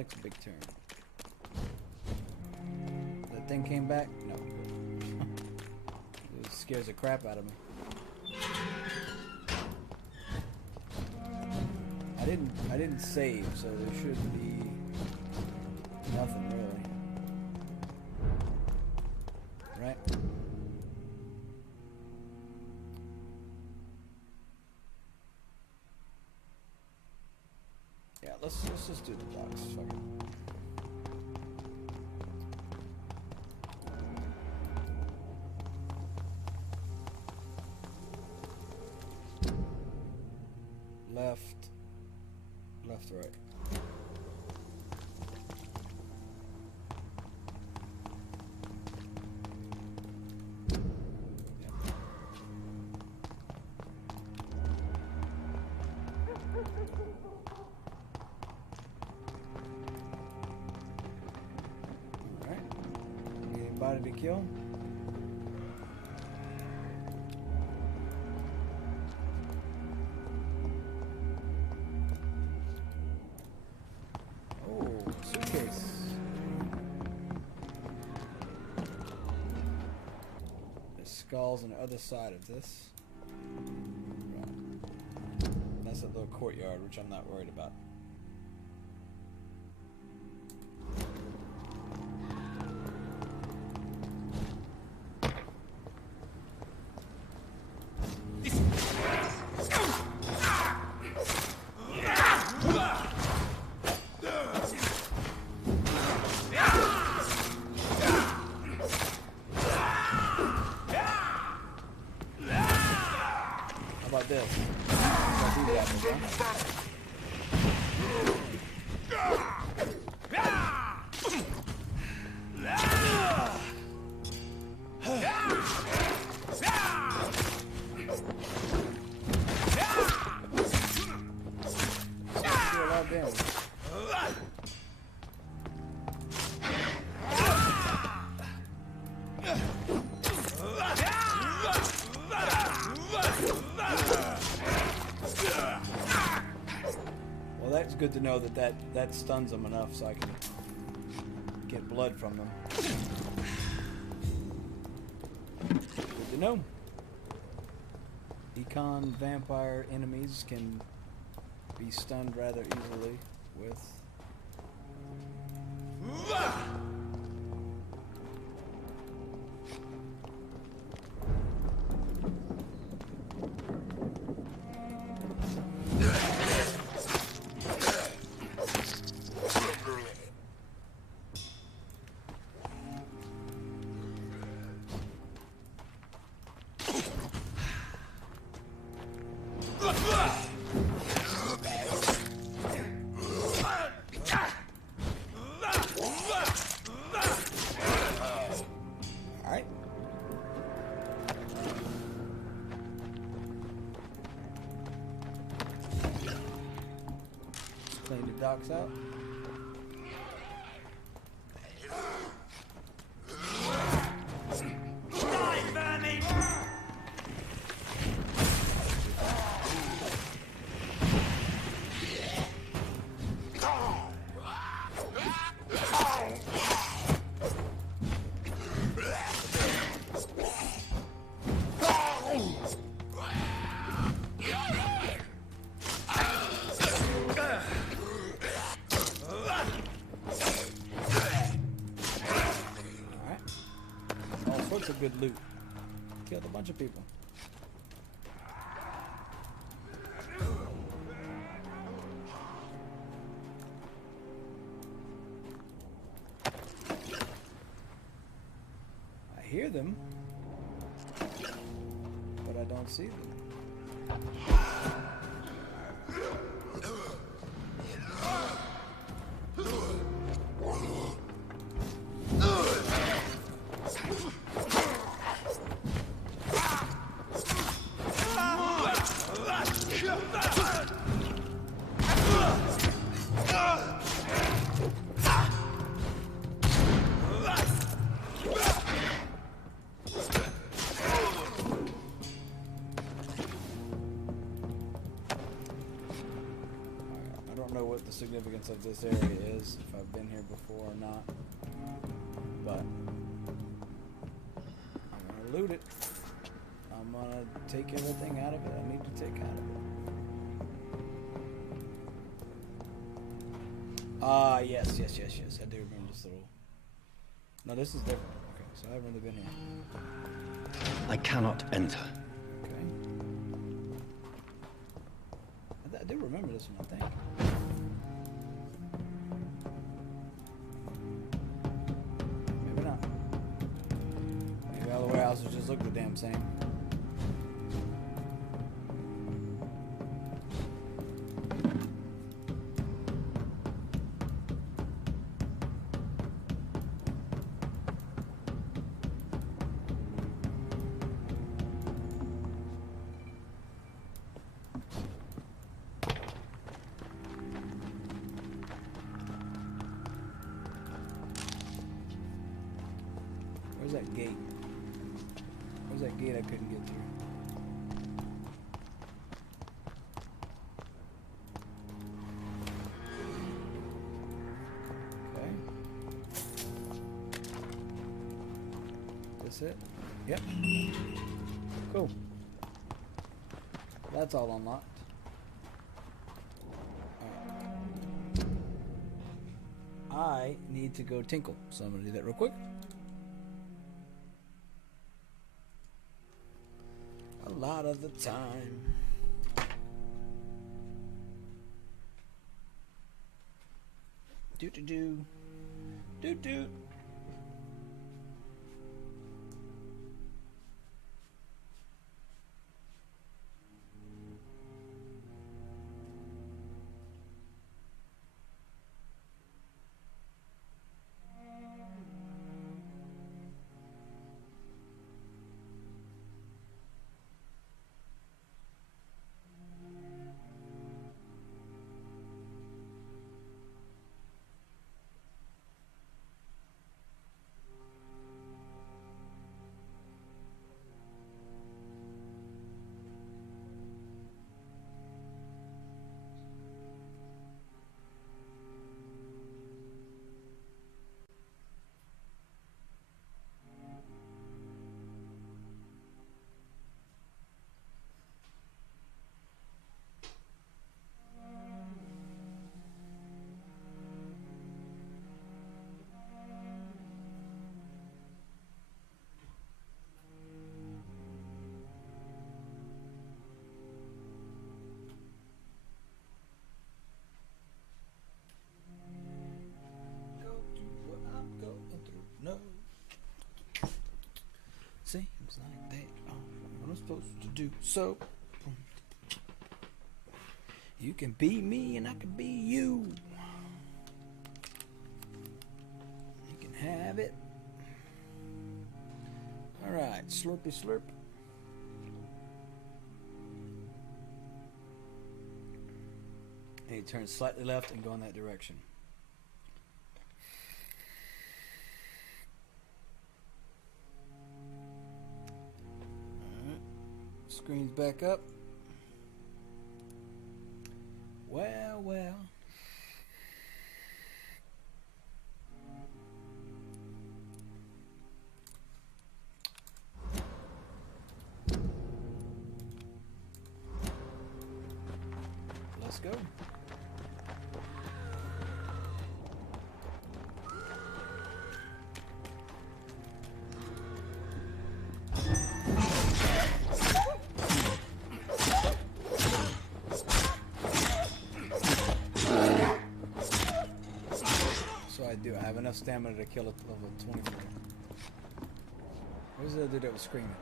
next big turn? That thing came back? No. It scares the crap out of me. I didn't save, so there should be nothing really. Right? Yeah, let's just do the docks. Fuck it. Left, right. Yep. Alright. Anybody to kill? Skulls on the other side of this. Right. That's a little courtyard, which I'm not worried about. How about this? I'll do that, huh? Do a lot of damage. Well, that's good to know that stuns them enough so I can get blood from them. Good to know. Econ vampire enemies can be stunned rather easily with... Alright. Clean the docks out. Good loot. Killed a bunch of people. I hear them, but I don't see them. what the significance of this area is, if I've been here before or not. But I'm gonna loot it. I'm gonna take everything out of it I need to take out of it. Ah, yes. I do remember this little... No, this is different. Okay, so I haven't really been here. I cannot enter. Okay. I do remember this one, I think. Maybe not. Maybe all the warehouses just look the damn same. Where's that gate? Where's that gate I couldn't get through? Okay. That's it? Yep. Cool. That's all unlocked. Alright. I need to go tinkle, so I'm gonna do that real quick. A lot of the time. Doot. Seems like they are what I'm supposed to do. So you can be me and I can be you. You can have it. Alright, slurpy slurp. And you turn slightly left and go in that direction. Screen's back up. Well. Let's go. I have enough stamina to kill a level 24. What was the other dude that was screaming?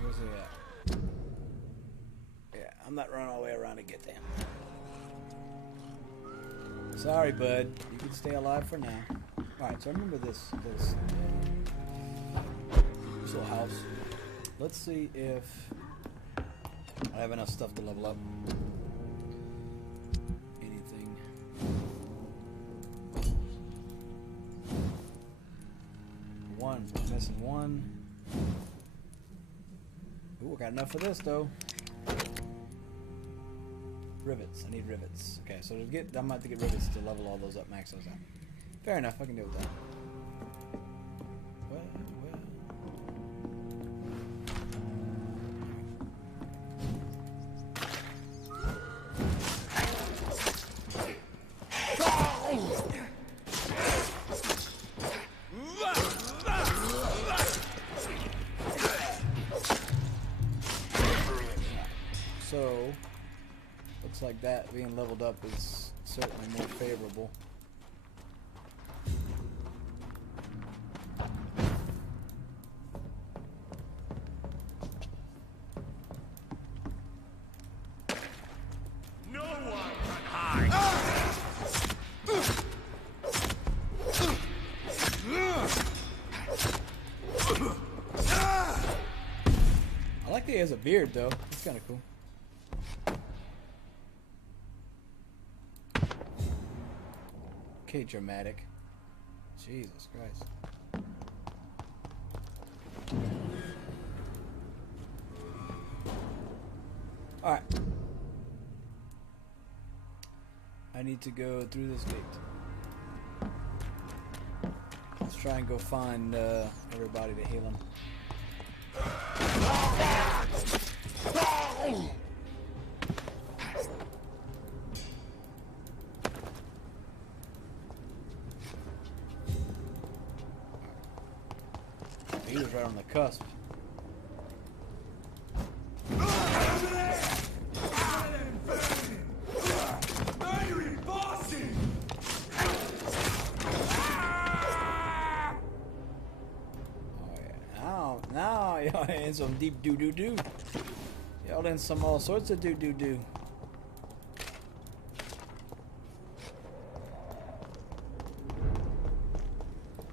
Where's he at? Yeah, I'm not running all the way around to get them. Sorry, bud. You can stay alive for now. Alright, so I remember this little house. Let's see if I have enough stuff to level up. Anything. One. Missing one. Ooh, I got enough for this though. Rivets. I need rivets. Okay, so to get, I'm about to get rivets to level all those up, max those out. Fair enough. I can deal with that. Well. So, looks like that being leveled up is certainly more favorable. No one can hide! I like that he has a beard though. It's kind of cool. Okay, dramatic. Jesus Christ. Alright. I need to go through this gate. Let's try and go find everybody to heal them. He was right on the cusp. Now y'all in some deep doo-doo-doo. Y'all in some all sorts of doo-doo-doo.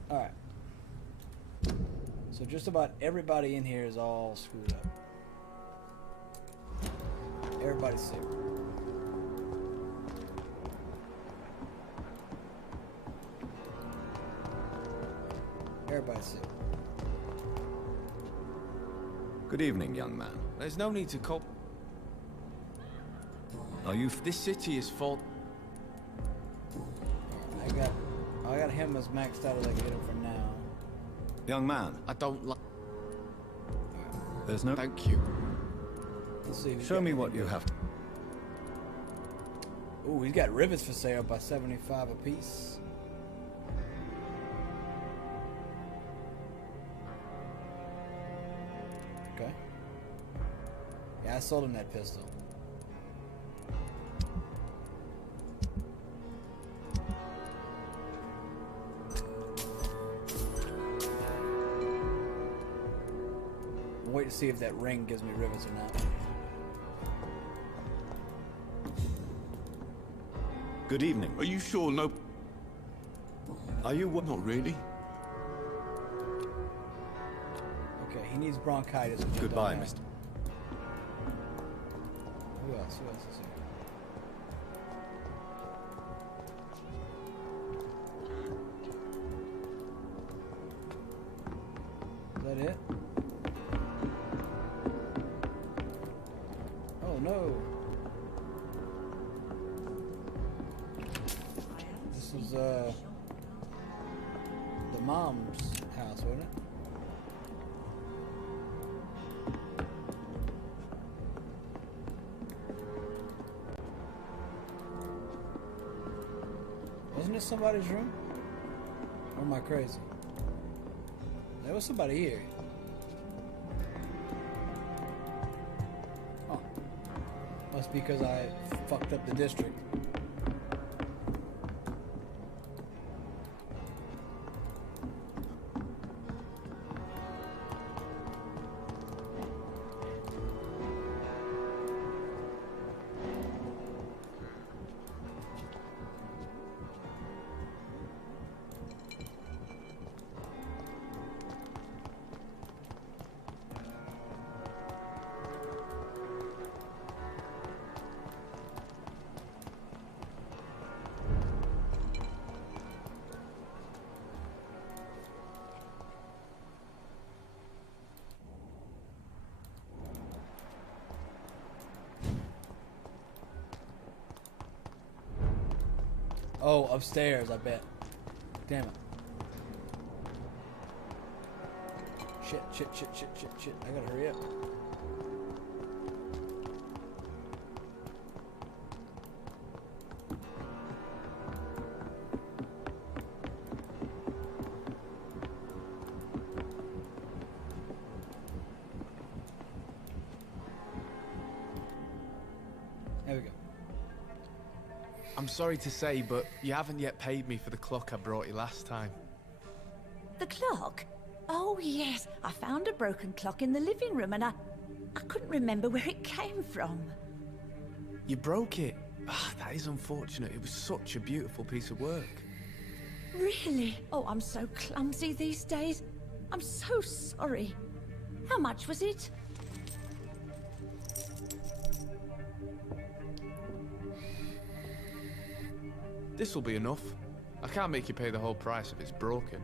Alright. So just about everybody in here is all screwed up. Everybody's sick. Everybody's sick. Good evening, young man. There's no need to call. Are you... This city is full. I got him as maxed out as I can get him for now. Young man, I don't like. there's no... Thank you. Let's see. Show me what you have. Ooh, he's got rivets for sale by 75 apiece. Okay. Yeah, I sold him that pistol. I'm waiting to see if that ring gives me rivets or not. Good evening. Are you sure no... Are you what? Not really. Okay, he needs bronchitis. which I Goodbye, don't have. Mr. Who else? Who else is here? Is that it? Oh no! This is the mom's house, wasn't it? Wasn't this somebody's room? Or am I crazy? There was somebody here. Oh. Must be because I fucked up the district. Oh, upstairs, I bet. Damn it. Shit. I gotta hurry up. There we go. I'm sorry to say, but you haven't yet paid me for the clock I brought you last time. The clock? Oh, yes. I found a broken clock in the living room and I couldn't remember where it came from. You broke it. Ah, that is unfortunate. It was such a beautiful piece of work. Really? Oh, I'm so clumsy these days. I'm so sorry. How much was it? This'll be enough. I can't make you pay the whole price if it's broken.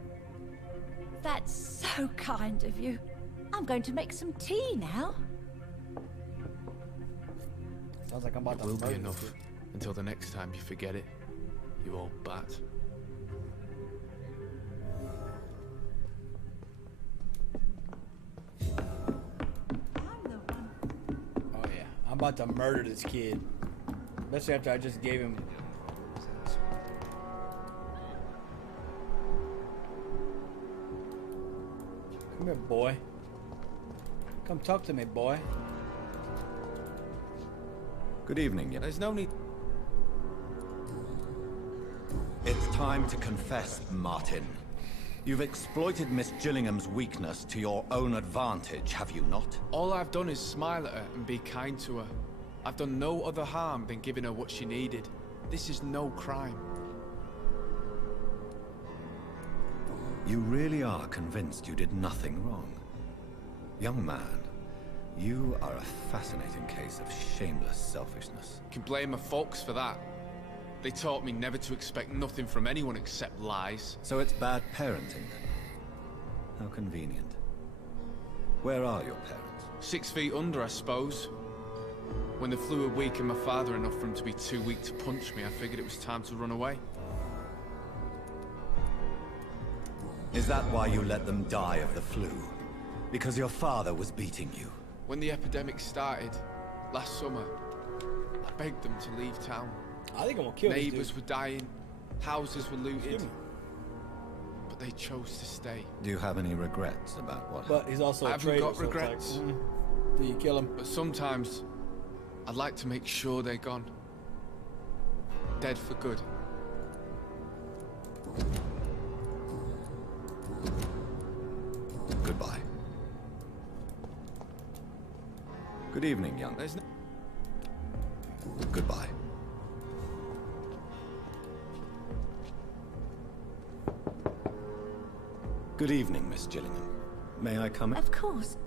That's so kind of you. I'm going to make some tea now. Sounds like I'm about It to will be murder enough this kid. until the next time you forget it, you old bat. Oh yeah, I'm about to murder this kid. Especially after I just gave him. Come here, boy. Come talk to me, boy. Good evening. There's no need. It's time to confess, Martin. You've exploited Miss Gillingham's weakness to your own advantage, have you not? All I've done is smile at her and be kind to her. I've done no other harm than giving her what she needed. This is no crime. You really are convinced you did nothing wrong? Young man, you are a fascinating case of shameless selfishness. You can blame my folks for that. They taught me never to expect nothing from anyone except lies. So it's bad parenting then? How convenient. Where are your parents? 6 feet under, I suppose. When the flu had weakened my father enough for him to be too weak to punch me, I figured it was time to run away. Is that why you let them die of the flu? Because your father was beating you? When the epidemic started, last summer, I begged them to leave town. I think I'm gonna kill this Neighbors dude. were dying, houses were looted, Excuse me. but they chose to stay. Do you have any regrets about what But he's also I a haven't traitor, got so it's like, regrets. do you kill him? But sometimes, I'd like to make sure they're gone. Dead for good. Goodbye. Good evening, young. There's no... Goodbye. Good evening, Miss Gillingham. May I come in? Of course.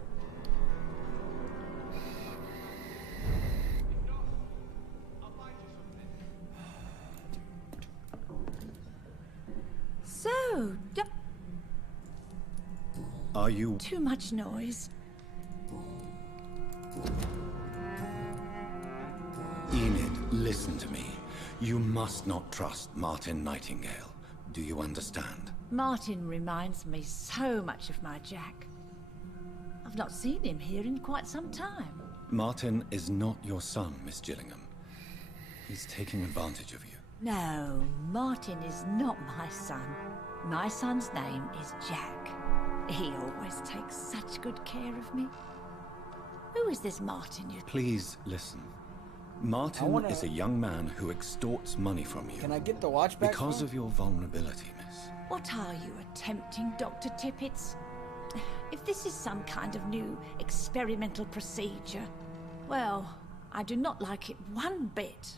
So, Are you... too much noise. Enid, listen to me. You must not trust Martin Nightingale. Do you understand? Martin reminds me so much of my Jack. I've not seen him here in quite some time. Martin is not your son, Miss Gillingham. He's taking advantage of you. No, Martin is not my son. My son's name is Jack. He always takes such good care of me. Who is this Martin you... Please listen. Martin wanna- is a young man who extorts money from you. Can I get the watch back? Because from of your vulnerability, miss. What are you attempting, Dr. Tippets? If this is some kind of new experimental procedure, well, I do not like it one bit.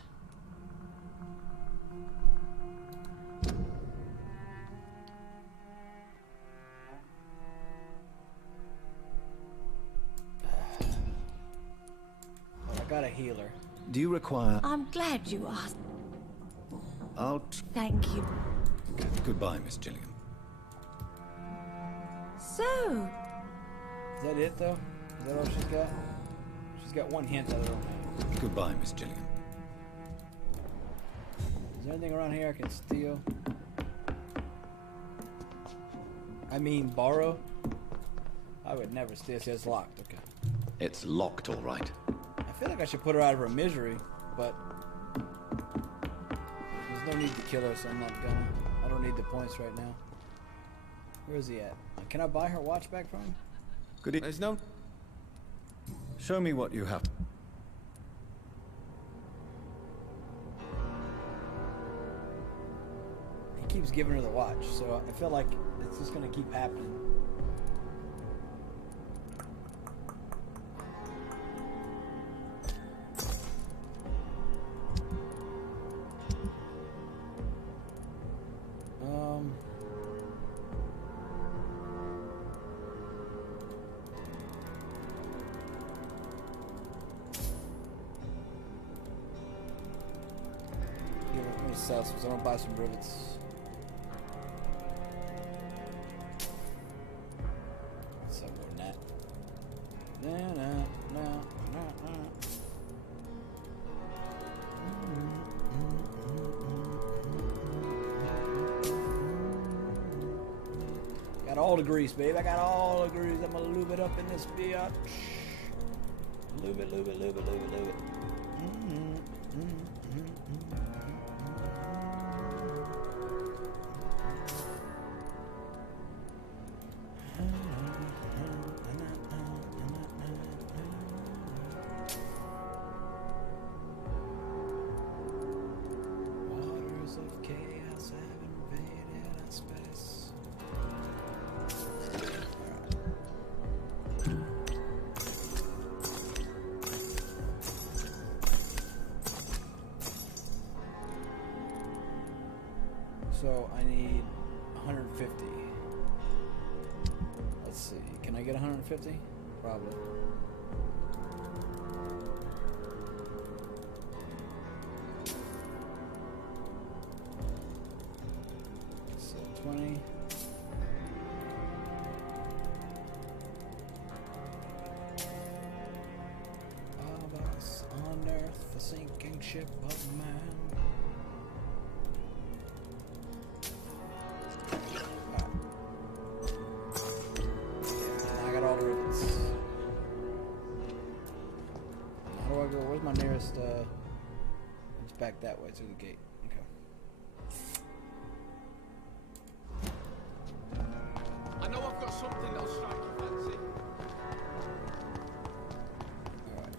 I got a healer. Do you require... I'm glad you asked. Thank you. Goodbye, Miss Gillingham. So, Is that it though? Is that all she's got? She's got one hint that I don't have. Goodbye, Miss Gillingham. Is there anything around here I can steal? I mean, borrow? I would never steal. See, it's locked. Okay. It's locked, all right. I feel like I should put her out of her misery, but there's no need to kill her, so I'm not gonna. I don't need the points right now. Where is he at? Can I buy her watch back from him? Good. There's no... Show me what you have. He keeps giving her the watch, so I feel like it's just gonna keep happening. Sell some, so I'm gonna buy some rivets. So more than that. Got all the grease, babe. I got all the grease. I'm gonna lube it up in this biatch. Lube it, lube it, lube it, lube it, lube it. So I need 150. Let's see. Can I get 150? Probably. So 20. Of us on Earth, the sinking ship of man. Where's my nearest, it's back that way through the gate. Okay. I know I've got something that'll strike your fancy. Alright,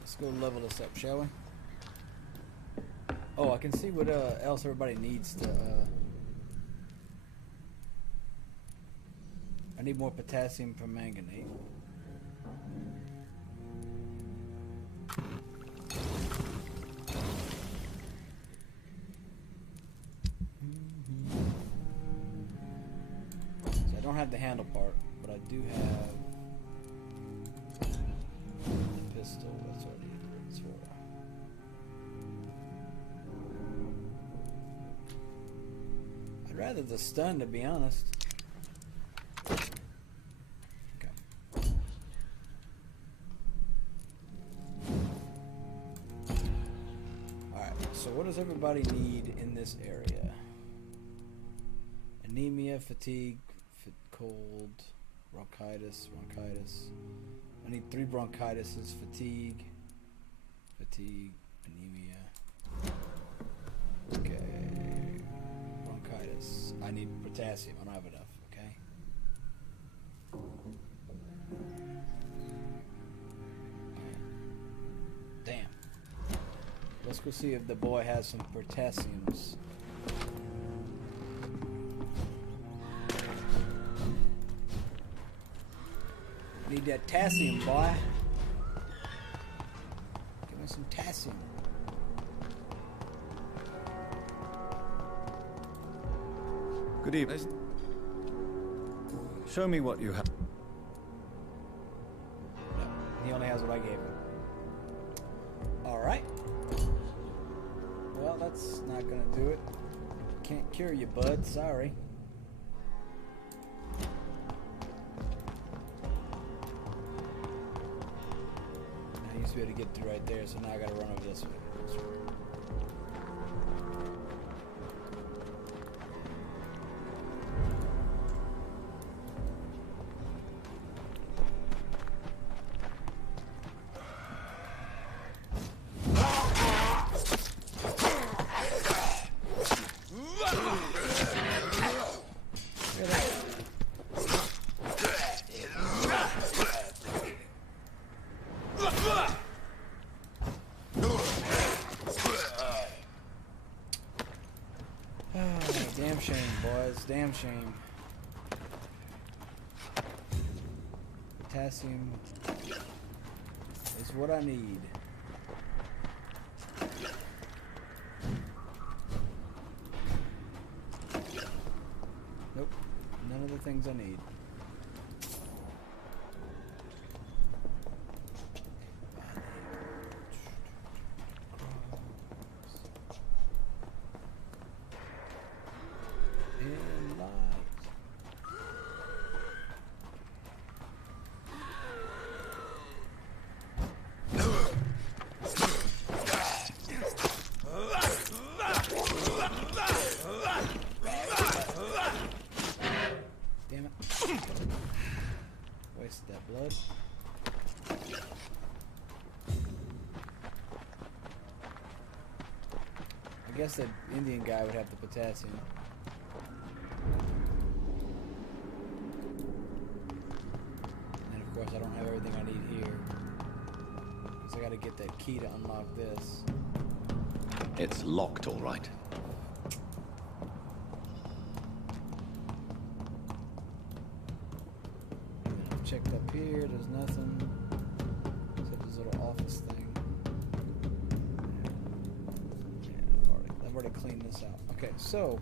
let's go level this up, shall we? Oh, I can see what else everybody needs to, I need more potassium permanganate. So I don't have the handle part, but I do have the pistol. That's what I need this for. I'd rather the stun, to be honest. So what does everybody need in this area? Anemia, fatigue, cold, bronchitis. I need 3 bronchitises, fatigue, anemia. Okay, bronchitis. I need potassium. I don't have enough. Okay. Damn. Let's go see if the boy has some potassiums. Need that potassium, boy. Give me some potassium. Good evening. Show me what you have. No, he only has what I gave him. Alright. Well, that's not gonna do it. Can't cure you, bud. Sorry. to be able to get through right there, so now I gotta run over this way. Damn shame, boys. Damn shame. Potassium is what I need. Nope. None of the things I need. Damn it. Wasted that blood. I guess that Indian guy would have the potassium. And of course I don't have everything I need here. Because I gotta get that key to unlock this. It's locked, all right. I've checked up here, there's nothing. Except this little office thing. Yeah, I've already cleaned this out. Okay, so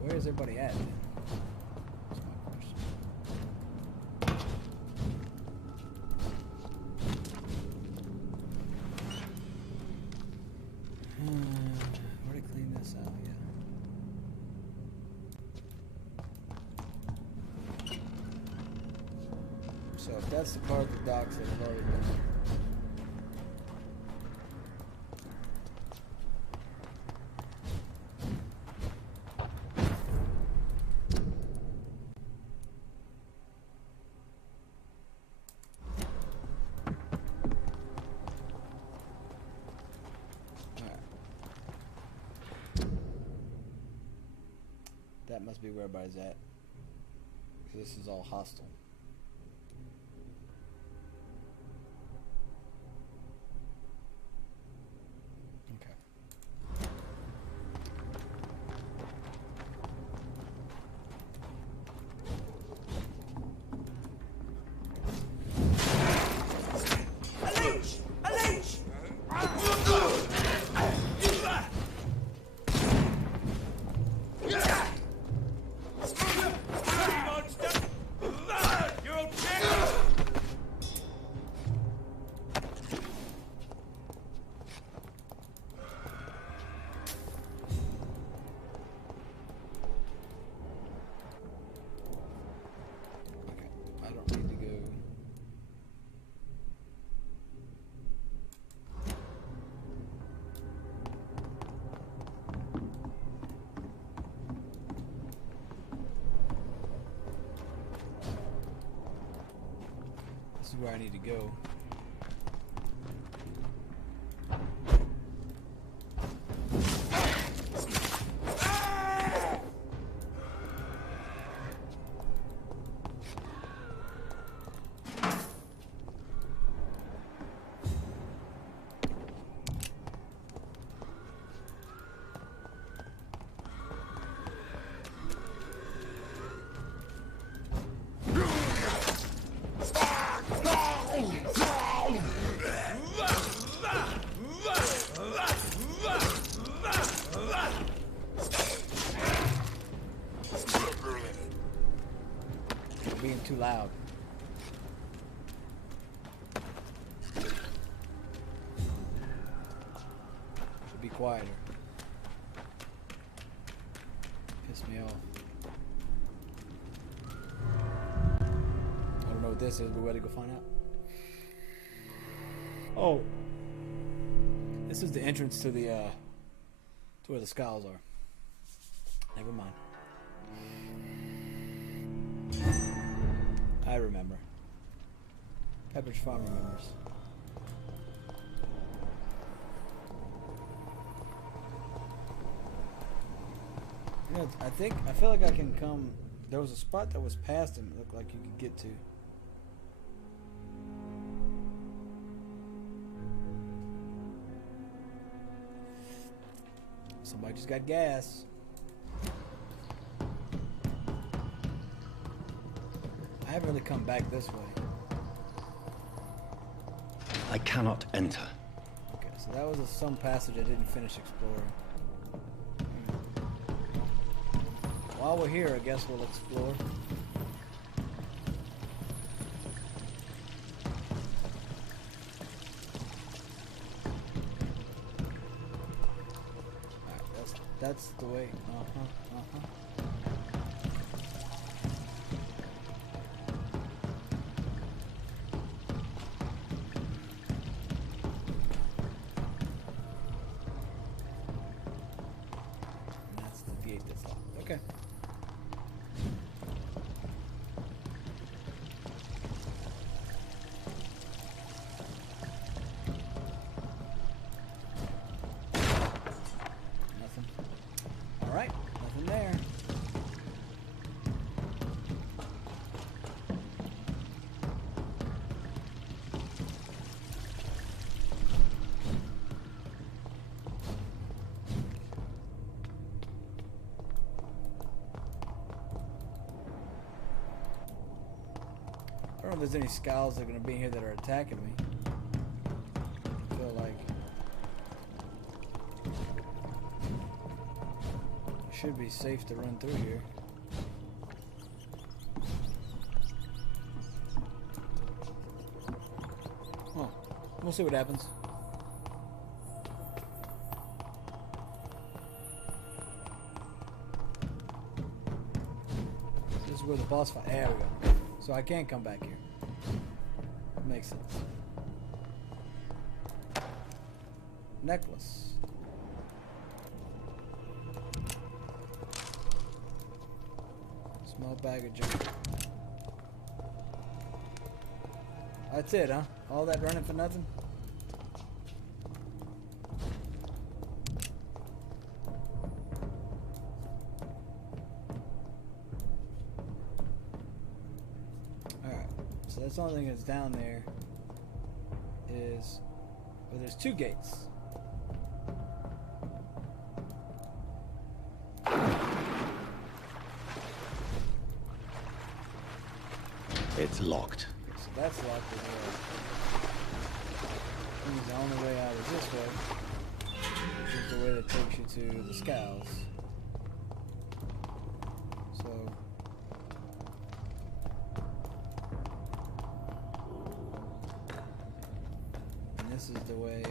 where is everybody at? That's my question. I've already cleaned this out, yeah. So if that's the part of the docks that I've already done. That must be where everybody's at. Because this is all hostile. Okay. A leech! A leech! This is where I need to go. Being too loud. Should be quieter. Piss me off. I don't know what this is, but we gotta go find out. Oh. This is the entrance to the, to where the skulls are. Never mind. I remember. Pepperidge Farm remembers. You know, I feel like I can come. There was a spot that was past him. It looked like you could get to. Somebody just got gas. I haven't really come back this way. I cannot enter. Okay, so that was some passage I didn't finish exploring. While we're here, I guess we'll explore. Alright, that's the way. That's the gate that's locked. Okay. Nothing. Alright, nothing there. I don't know if there's any skulls that are going to be here that are attacking me. I feel like it should be safe to run through here. Oh, we'll see what happens. This is where the boss fight. There we go. So I can't come back here. Makes sense. Necklace. Small bag of junk. That's it, huh? All that running for nothing? So that's the only thing that's down there is, well, there's two gates. It's locked. Okay, so that's locked as well. Means the only way out is this way, which is the way that takes you to the scows. So this is the way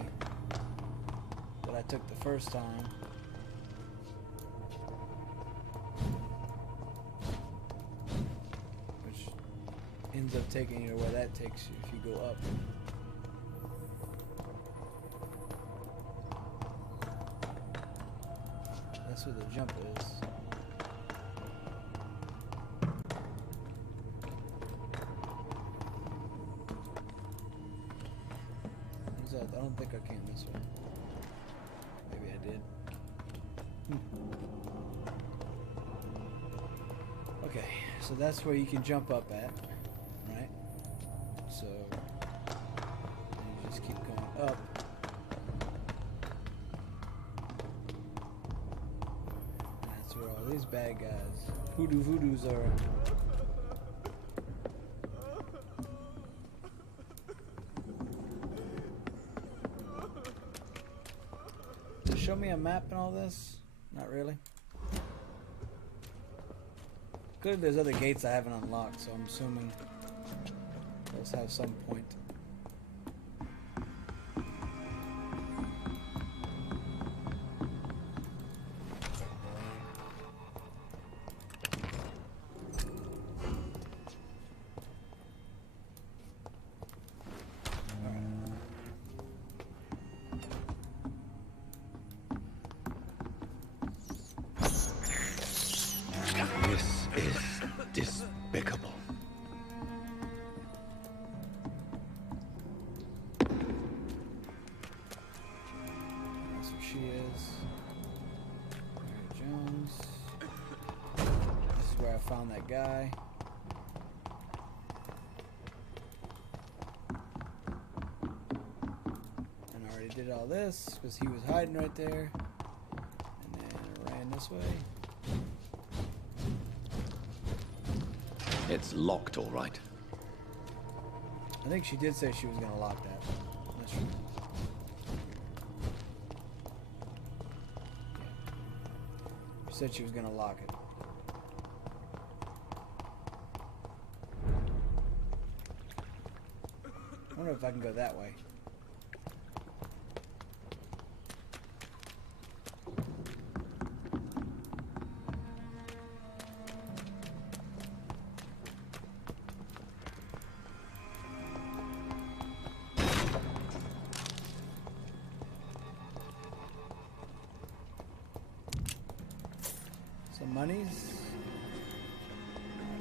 that I took the first time. Which ends up taking you to where that takes you if you go up. That's where the jump is. I don't think I came this way. Maybe I did. Okay, so that's where you can jump up at, right? So you just keep going up. And that's where all these bad guys, hoodoos are. Show me a map and all this? Not really. Clearly there's other gates I haven't unlocked, so I'm assuming those have some point. Alright. she is. Mary Jones. This is where I found that guy. And I already did all this because he was hiding right there. And then I ran this way. It's locked, all right. I think she did say she was going to lock that. That's true. She said she was going to lock it. I wonder if I can go that way. Some monies.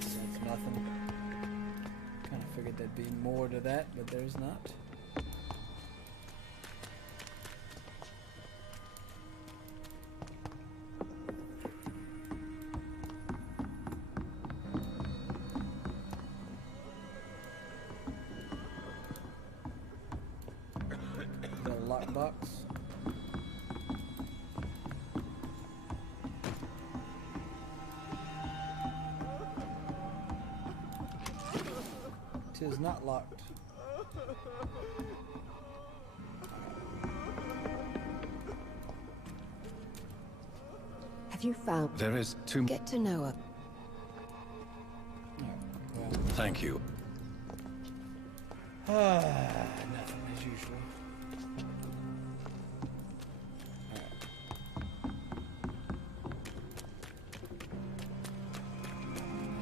That's nothing. Kind of figured there'd be more to that, but there's not. The lockbox. Tis not locked. Have you found? There is too... Get to know her. Well, Thank you. nothing as usual.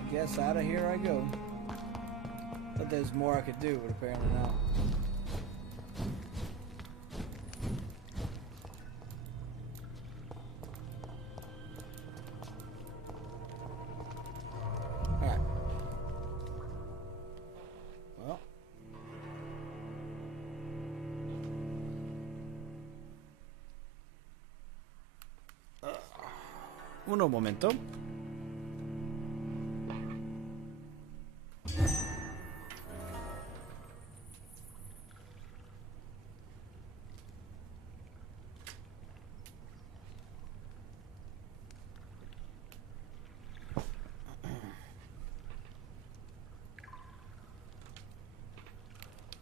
I guess out of here I go. Thought there's more I could do, but apparently not. Alright. Well. Uno momento.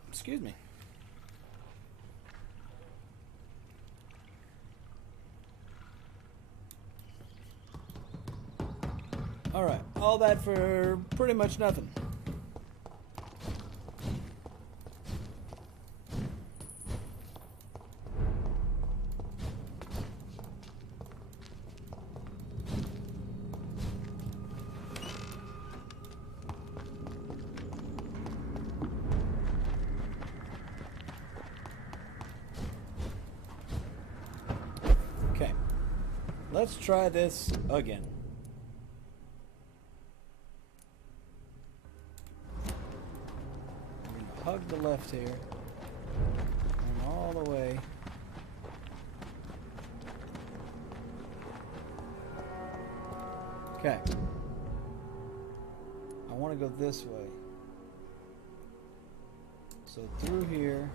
Excuse me. Alright, all that for pretty much nothing. Okay, let's try this again. We're gonna hug the left here, and all the way. Okay, I want to go this way. So through here.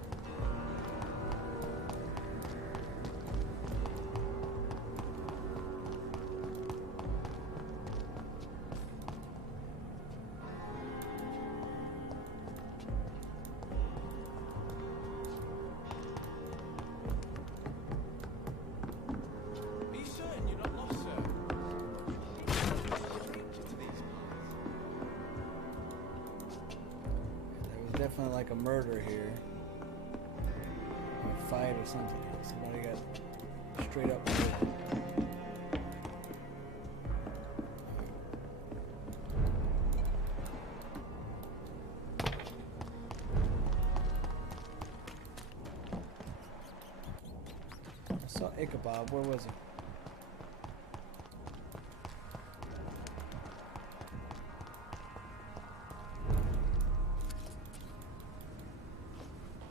Are you certain you're not lost, sir? There was definitely like a murder here. Or a fight or something. Somebody got straight up murdered. I saw Ichabod. Where was he?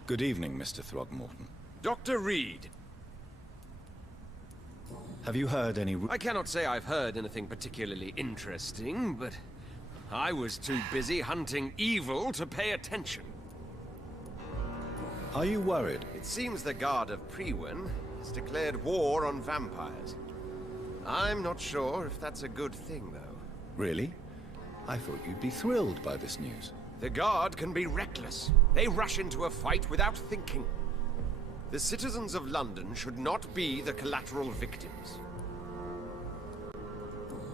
Good evening, Mr. Throgmorton. Dr. Reed! Have you heard any... I cannot say I've heard anything particularly interesting, but I was too busy hunting evil to pay attention. Are you worried? It seems the Guard of Priwen has declared war on vampires. I'm not sure if that's a good thing, though. Really? I thought you'd be thrilled by this news. The Guard can be reckless. They rush into a fight without thinking. The citizens of London should not be the collateral victims.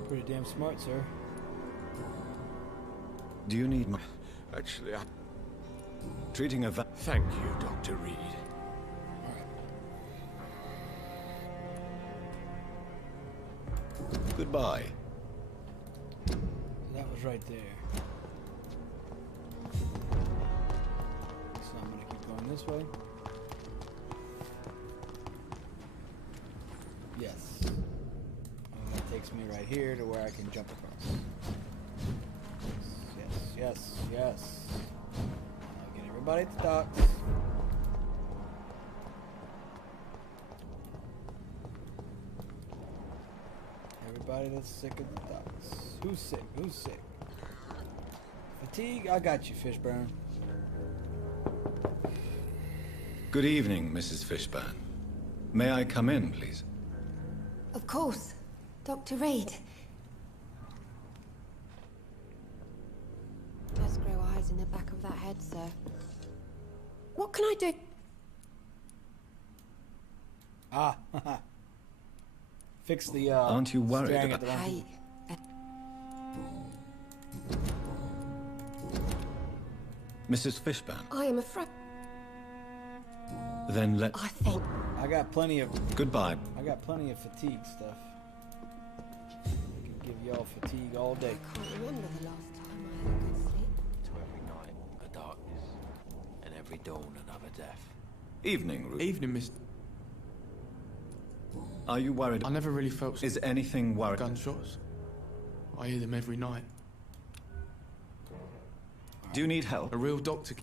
Pretty damn smart, sir. Do you need... Actually, Treating a Thank you, Dr. Reed. Goodbye. That was right there. So I'm gonna keep going this way. Yes. And that takes me right here to where I can jump across. Yes, yes, yes. I'll get everybody at the docks. Everybody that's sick at the docks. Who's sick? Who's sick? Fatigue? I got you, Fishburne. Good evening, Mrs. Fishburne. May I come in, please? Of course. Dr. Reed. Does grow eyes in the back of that head, sir. What can I do? Ah, fix the, Aren't you worried staring about... at the wrong Hey, Mrs. Fishburne? I am afraid. Then let... I think. I got plenty of... Goodbye. I got plenty of fatigue stuff. I can give y'all fatigue all day. I can't remember the last time I had a good sleep. To every night, a darkness, and every dawn, another death. Evening, Ruth. Evening, Miss... Are you worried? I never really felt... Is anything worried? Gunshots. I hear them every night. Do you need help? A real doctor...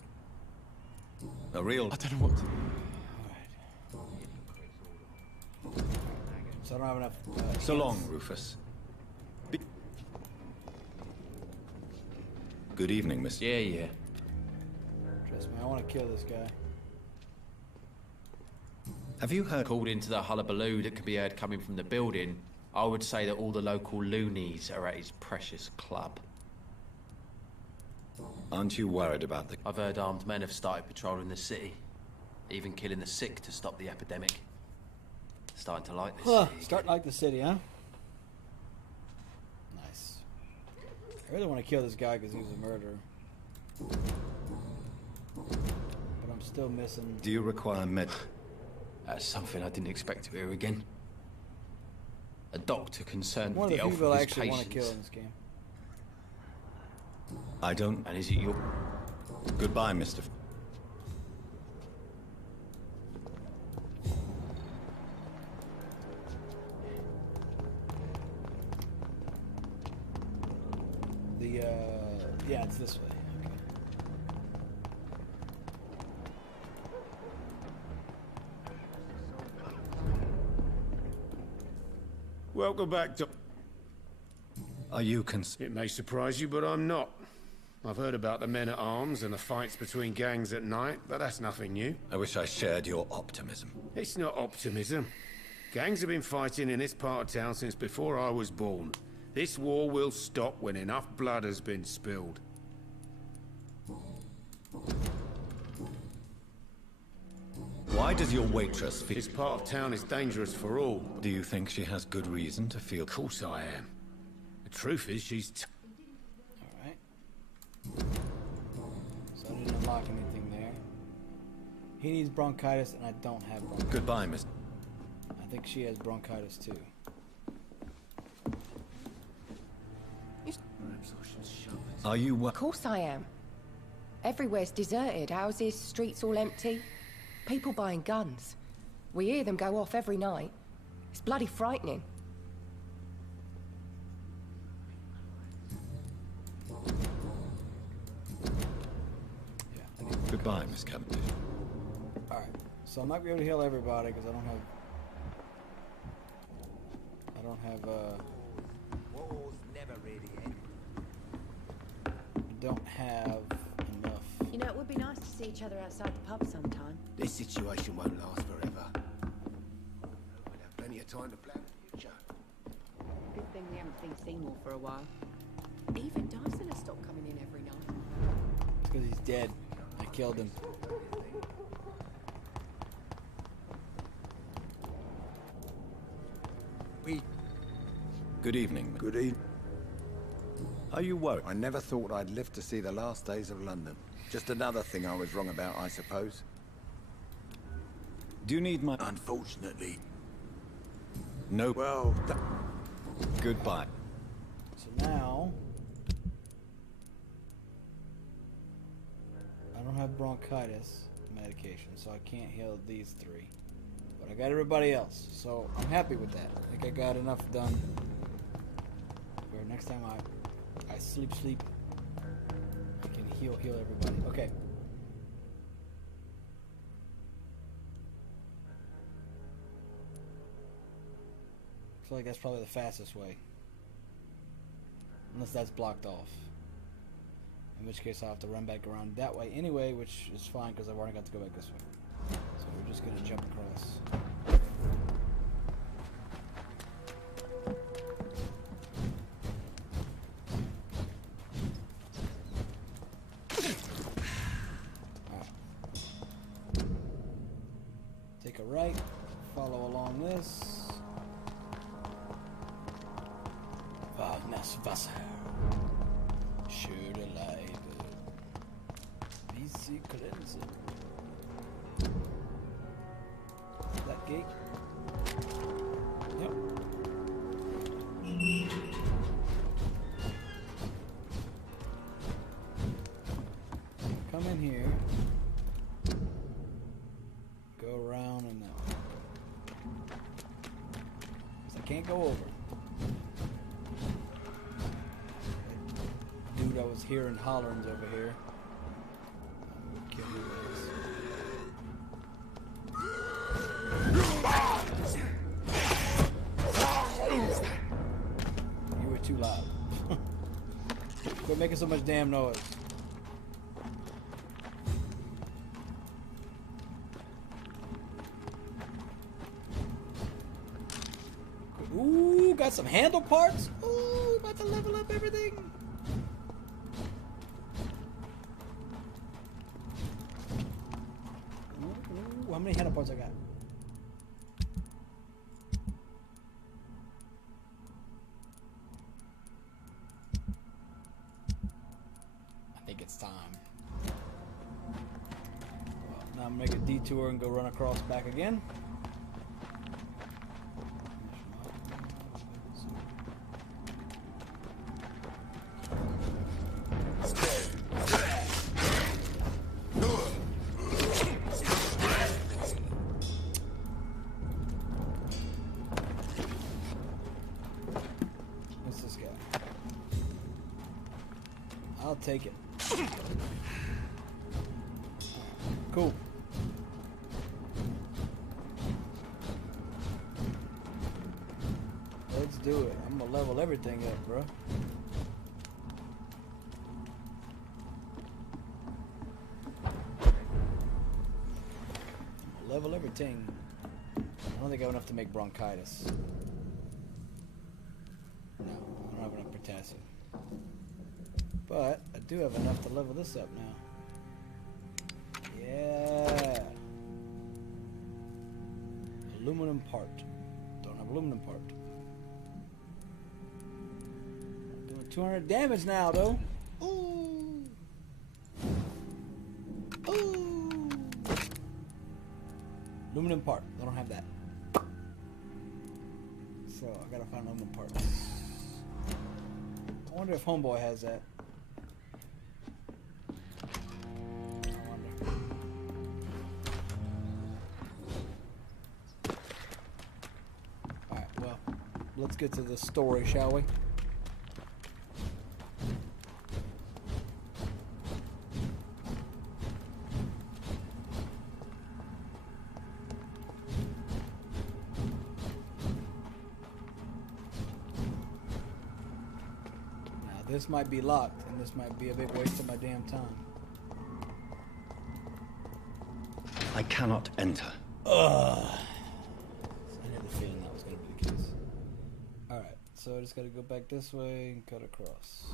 A real... I don't know what to... So I don't have enough... So long, Rufus. Good evening, Miss... Yeah. Trust me, I want to kill this guy. Have you heard... Called into the hullabaloo that can be heard coming from the building, I would say that all the local loonies are at his precious club. Aren't you worried about the... I've heard armed men have started patrolling the city, even killing the sick to stop the epidemic. Starting to like this city. Start like the city, huh? Nice. I really want to kill this guy because he was a murderer. But I'm still missing... Do you require med... That's something I didn't expect to hear again. A doctor concerned One with of the the health people of I his actually want to kill patients. in this game. I don't... And is it your... Goodbye, Mr. Yeah, it's this way. Okay. Welcome back, Doc. Are you It may surprise you, but I'm not. I've heard about the men-at-arms and the fights between gangs at night, but that's nothing new. I wish I shared your optimism. It's not optimism. Gangs have been fighting in this part of town since before I was born. This war will stop when enough blood has been spilled. Why does your waitress feel... This part of town is dangerous for all. Do you think she has good reason to feel... Of course I am. The truth is she's... Alright. So I didn't unlock anything there. He needs bronchitis and I don't have bronchitis. Goodbye, Miss... I think she has bronchitis too. Are you... Of course I am. Everywhere's deserted, houses, streets all empty. People buying guns. We hear them go off every night. It's bloody frightening. Goodbye, Miss Cavendish. Alright, so I'm not going to be able to heal everybody because I don't have... don't have War's never really end. don't have enough. You know, it would be nice to see each other outside the pub sometime. This situation won't last forever. We'll have plenty of time to plan the future. Good thing we haven't seen Seymour for a while. Even Dyson has stopped coming in every night. It's because he's dead. I killed him. Good evening. Good evening. Are you worried? I never thought I'd live to see the last days of London. Just another thing I was wrong about, I suppose. Do you need my... Unfortunately. No. Well, Goodbye. So now... I don't have bronchitis medication, so I can't heal these three. But I got everybody else, so I'm happy with that. I think I got enough done. Where next time I sleep, I can heal everybody. Okay. I feel like that's probably the fastest way. Unless that's blocked off. In which case I'll have to run back around that way anyway, which is fine because I've already got to go back this way. So we're just going to jump across. Take a right, follow along this. Warmes Wasser. Schöne Leibe. Wie sie glänzen. That gate? Yep. Come in here. Go around and that way. 'Cause I can't go over. Dude, I was hearing hollerings over here. Kill who it is. You were too loud. Quit making so much damn noise. Ooh, got some handle parts. Ooh, about to level up everything. Ooh, how many handle parts I got? I think it's time. Well, now I'm gonna make a detour and go run across back again. I'll take it. Cool. Let's do it. I'm gonna level everything up, bro. Level everything. I don't think I have enough to make bronchitis. No, I don't have enough potassium. But I do have enough to level this up now. Yeah. Aluminum part. Don't have aluminum part. Doing 200 damage now, though. Ooh. Ooh. Aluminum part. I don't have that. So I gotta find aluminum parts. I wonder if Homeboy has that. Alright, well, let's get to the story, shall we? This might be locked, and this might be a big waste of my damn time. I cannot enter. Ugh. I had the feeling that was going to be the case. Alright, so I just got to go back this way and cut across.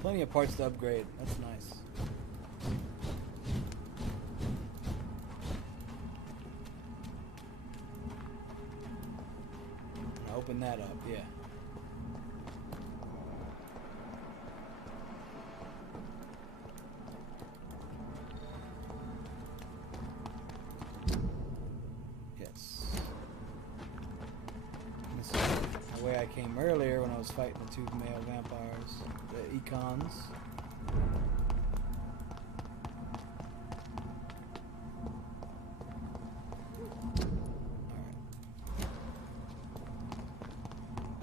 Plenty of parts to upgrade. That's nice. Open that up, yeah. Yes. This is the way I came earlier when I was fighting the two male vampires, the econs.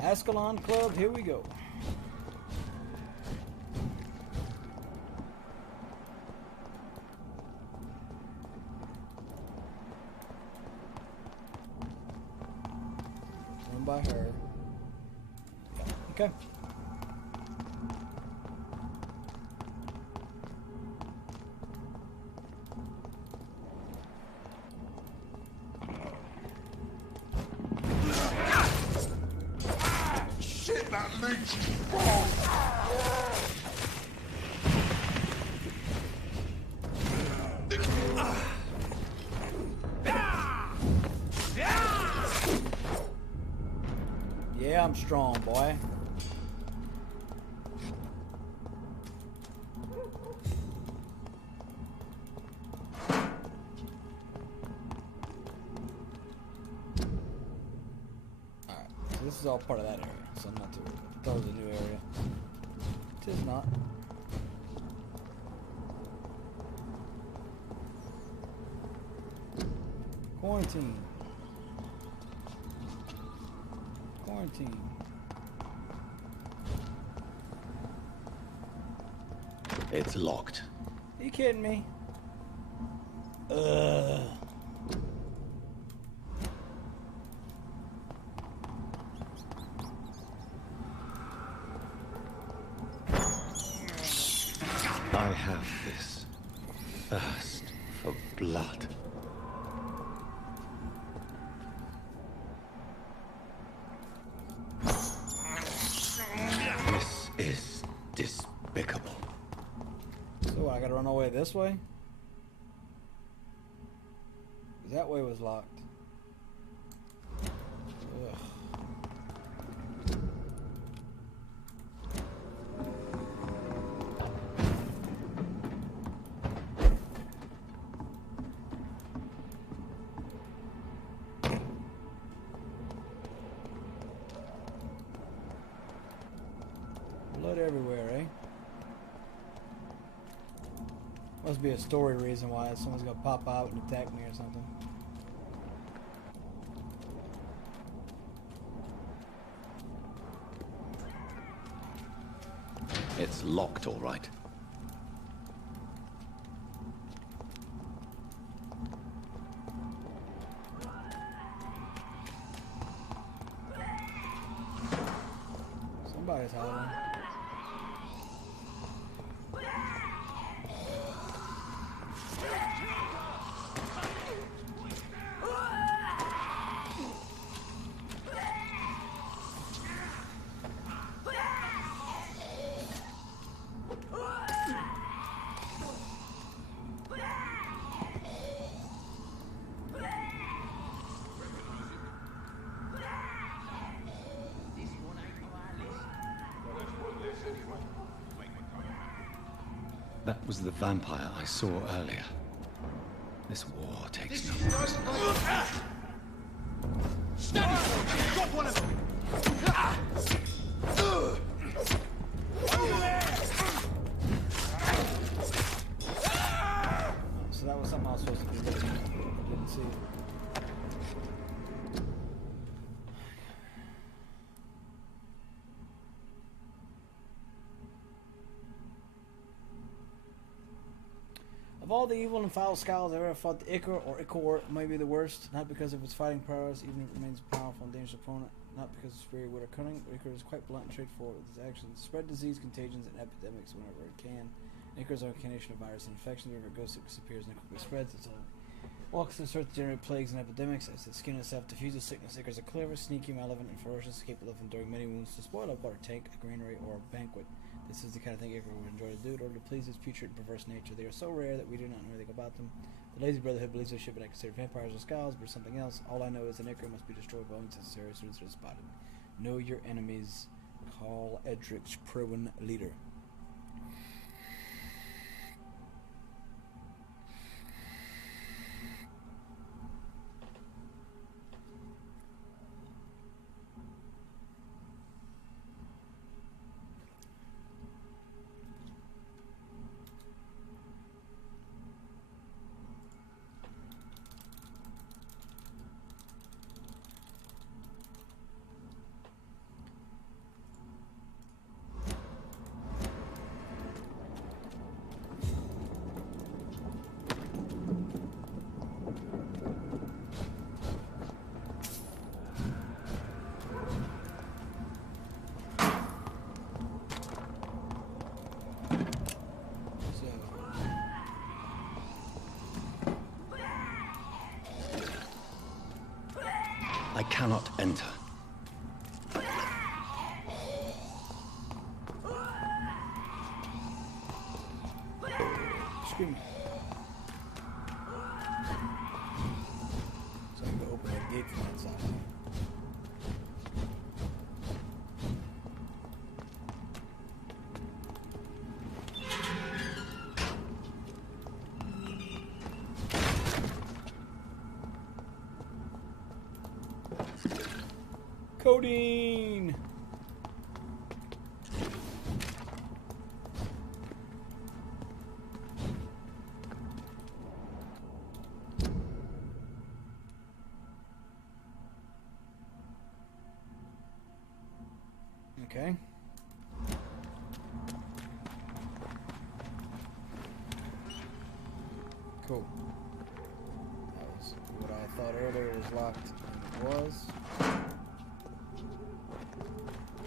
Ascalon Club, here we go. Run by her. Yeah. Okay. That leech! Yeah, I'm strong, boy. Alright, so this is all part of that area, so I'm not too worried. I thought it was a new area. It is not. Quarantine. Quarantine. It's locked. Are you kidding me? Ugh. I have this thirst for blood. This is despicable. So I gotta run away this way? 'Cause that way was locked. Ugh. Blood everywhere, eh? Must be a story reason why someone's gonna pop out and attack me or something. It's locked, all right. Somebody's hollering. That was the vampire I saw earlier. This war takes no prisoners. Steady! Drop one of them! So that was something I was supposed to do. Didn't see it. Of all the evil and foul skulls I've ever fought, the Ichor or Ichor may be the worst, not because of its fighting prowess, even if it remains a powerful and dangerous opponent, not because of superior wit or cunning, but Ichor is quite blunt and straightforward with its actions. Spread disease, contagions, and epidemics whenever it can. Ichor is a combination of virus and infection. Wherever it goes, it disappears and quickly spreads. Its own walks the earth to generate plagues and epidemics. As its skin itself diffuses sickness, Ichor is a clever, sneaky, malevolent, and ferocious, capable of enduring many wounds to spoil a water tank, a granary, or a banquet. This is the kind of thing Ichor would enjoy to do in order to please its putrid and perverse nature. They are so rare that we do not know anything about them. The Lazy Brotherhood believes they should be not considered vampires or skulls, but something else. All I know is an Ichor must be destroyed by all means necessary as soon as it is spotted. Know your enemies. Call Edric's Prowan leader. I cannot enter. Scream. So I can go open that gate from that side. Codeine! Okay. Cool. That was what I thought earlier was locked. It was.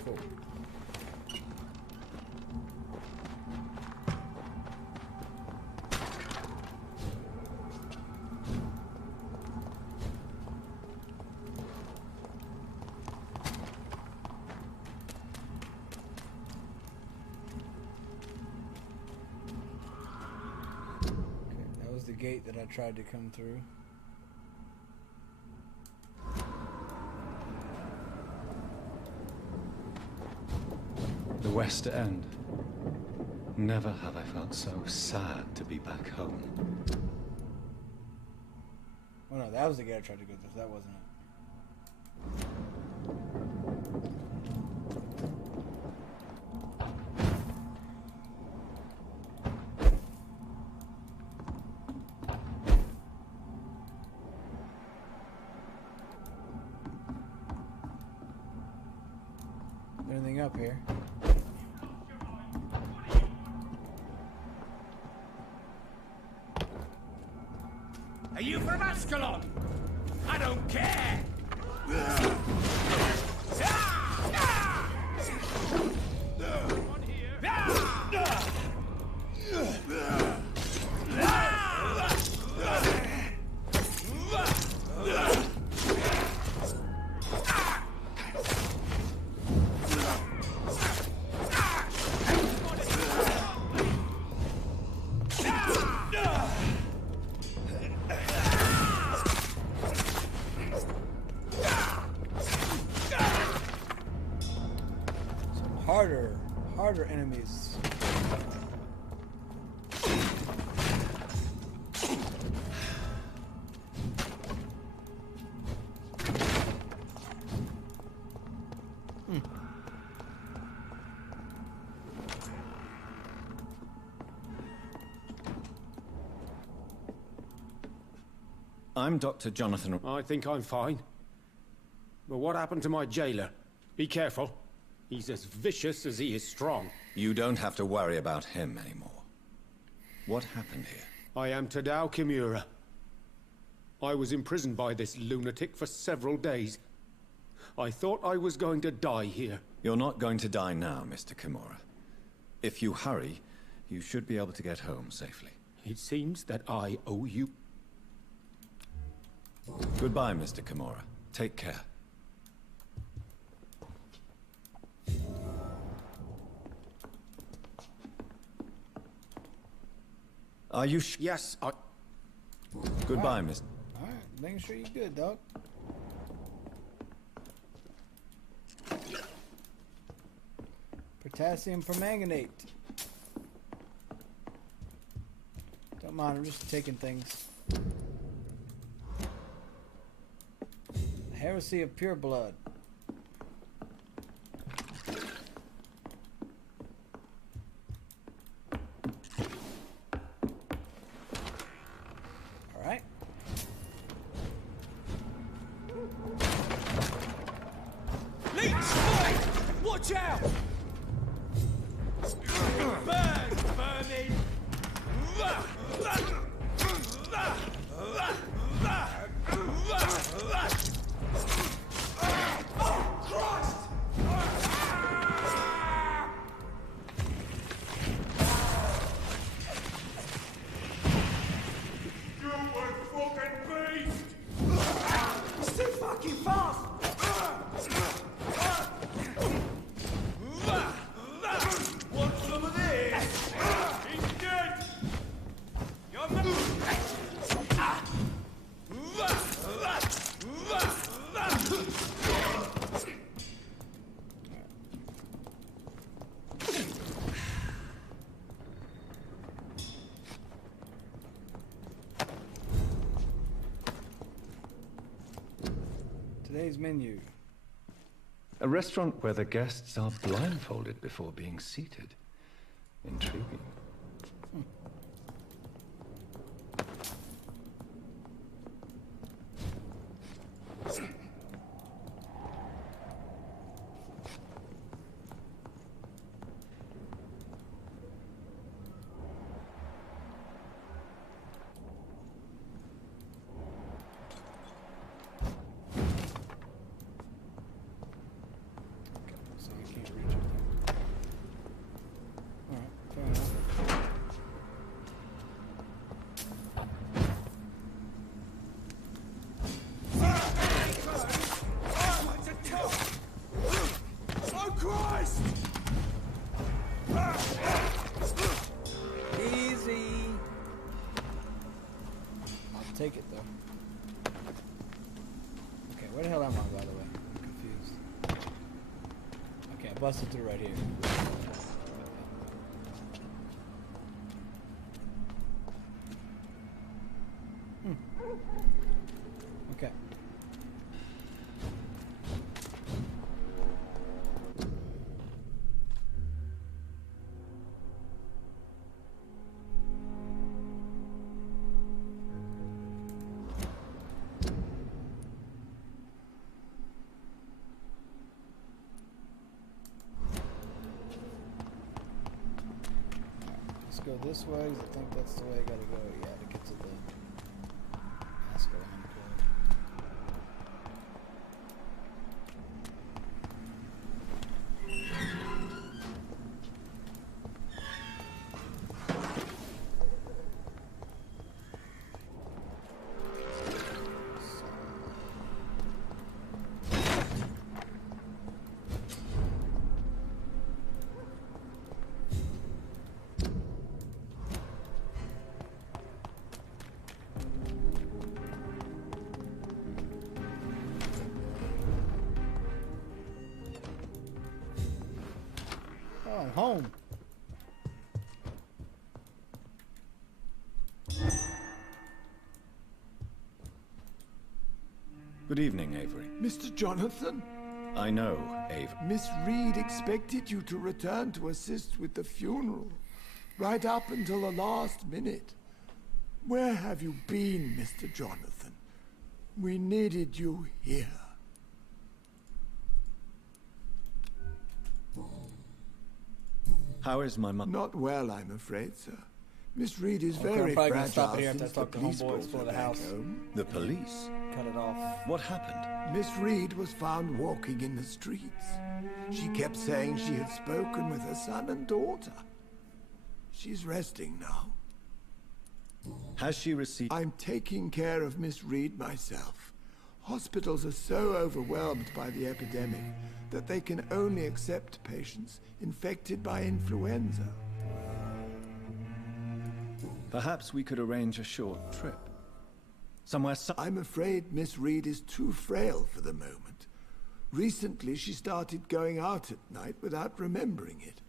Cool. Okay, that was the gate that I tried to come through. The West End. Never have I felt so sad to be back home. Oh no, that was the gate I tried to go through. That wasn't it. Anything up here? Are you from Ascalon? I don't care! Harder enemies. I'm Dr. Jonathan. I think I'm fine. But what happened to my jailer? Be careful. He's as vicious as he is strong. You don't have to worry about him anymore. What happened here? I am Tadao Kimura. I was imprisoned by this lunatic for several days. I thought I was going to die here. You're not going to die now, Mr. Kimura. If you hurry, you should be able to get home safely. It seems that I owe you... Goodbye, Mr. Kimura. Take care. Are you Yes, I... Goodbye, Mr. Alright, making sure you're good, dog. Potassium permanganate. Don't mind, I'm just taking things. Heresy of pure blood. Alright. Leech! Watch out! Burn, vermin! Oh, Christ! You fucking beast! It's too fucking fast! Want some of this? He's dead! Today's menu. A restaurant where the guests are blindfolded before being seated. Intriguing. So I can't reach it there. Alright, fair enough. Oh, Christ! Easy. I'll take it though. Okay, where the hell am I, by the way? I'm confused. Okay, I busted through right here. Okay. Let's go this way, 'cause I think that's the way I gotta go, yeah, to get to the Ascalon Club. Oh, I'm home. Good evening, Avery. Mr. Jonathan? I know, Avery. Miss Reed expected you to return to assist with the funeral, right up until the last minute. Where have you been, Mr. Jonathan? We needed you here. How is my mother? Not well, I'm afraid, sir. Miss Reed is Okay, I'm very probably gonna fragile stop it here after I since the talk to police homeboys brought for her the back house. home. The police? Cut it off. What happened? Miss Reed was found walking in the streets. She kept saying she had spoken with her son and daughter. She's resting now. Has she received... I'm taking care of Miss Reed myself. Hospitals are so overwhelmed by the epidemic that they can only accept patients infected by influenza. Perhaps we could arrange a short trip. Somewhere... I'm afraid Miss Reed is too frail for the moment. Recently, she started going out at night without remembering it.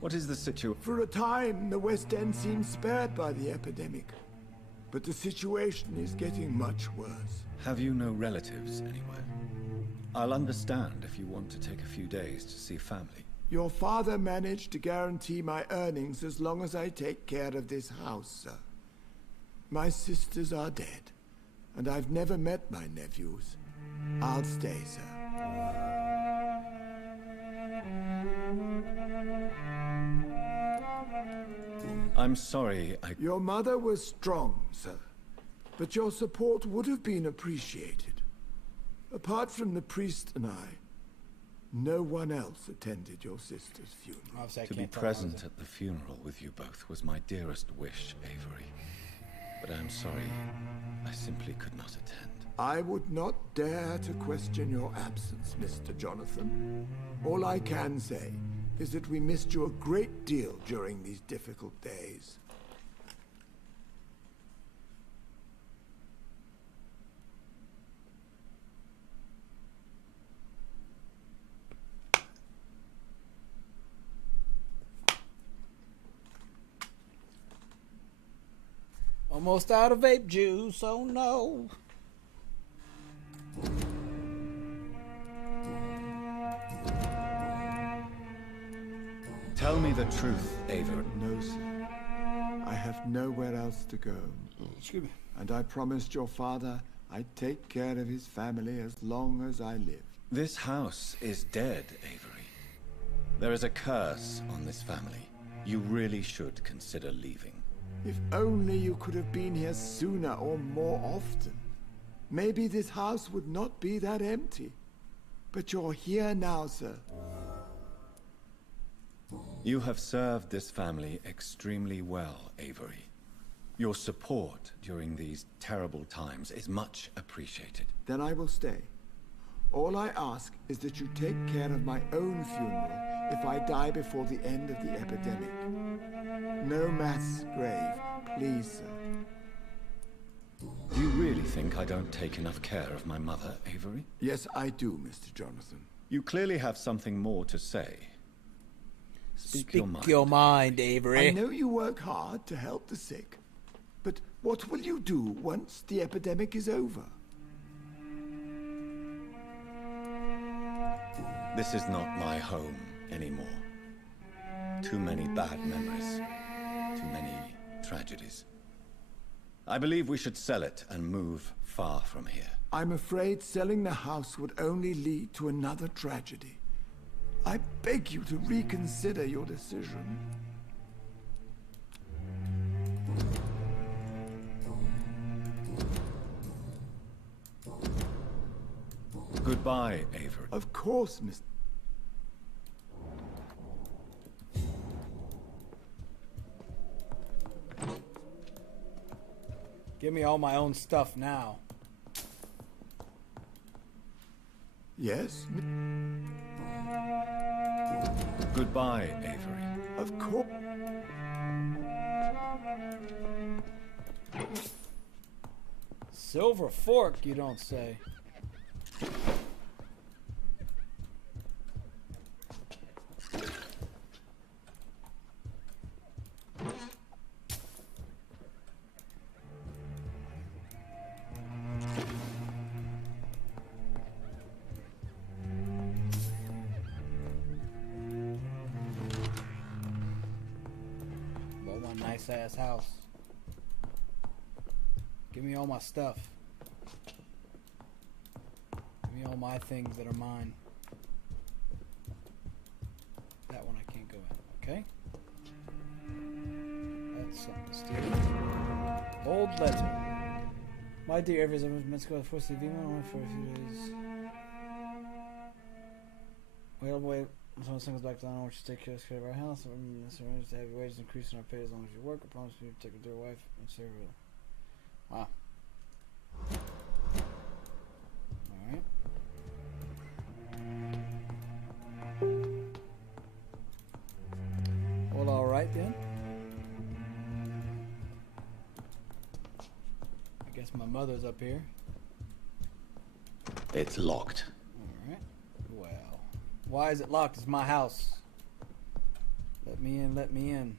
What is the situation? For a time, the West End seemed spared by the epidemic. But the situation is getting much worse. Have you no relatives anywhere? I'll understand if you want to take a few days to see family. Your father managed to guarantee my earnings as long as I take care of this house, sir. My sisters are dead, and I've never met my nephews. I'll stay, sir. I'm sorry, Your mother was strong, sir, but your support would have been appreciated. Apart from the priest and I, no one else attended your sister's funeral. To be present at the funeral with you both was my dearest wish, Avery. But I'm sorry, I simply could not attend. I would not dare to question your absence, Mr. Jonathan. All I can say is that we missed you a great deal during these difficult days. Almost out of vape juice, oh no. Tell me the truth, Avery. No, sir. I have nowhere else to go. Excuse me. And I promised your father I'd take care of his family as long as I live. This house is dead, Avery. There is a curse on this family. You really should consider leaving. If only you could have been here sooner or more often. Maybe this house would not be that empty. But you're here now, sir. You have served this family extremely well, Avery. Your support during these terrible times is much appreciated. Then I will stay. All I ask is that you take care of my own funeral if I die before the end of the epidemic. No mass grave, please, sir. Do you really think I don't take enough care of my mother, Avery? Yes, I do, Mr. Jonathan. You clearly have something more to say. Speak your mind, Avery. I know you work hard to help the sick, but what will you do once the epidemic is over? This is not my home anymore. Too many bad memories. Too many tragedies. I believe we should sell it and move far from here. I'm afraid selling the house would only lead to another tragedy. I beg you to reconsider your decision. Goodbye, Avery. Of course, Mr. Give me all my own stuff now. Yes? Goodbye, Avery. Of course. Silver fork, you don't say. Nice ass house. Give me all my stuff. Give me all my things that are mine. That one I can't go in, okay? something to steal. Old letter. My dear Evers, I was meant to go to the first Vima only for a few days. Wait. Someone sings back down. I want you to take care of our house. This arranged to have your wages increase in our pay as long as you work. I promise you to take her to your wife and serve her. Wow. Alright. Well, alright then. I guess my mother's up here. It's locked. Alright. Well. Why is it locked? It's my house. Let me in, let me in.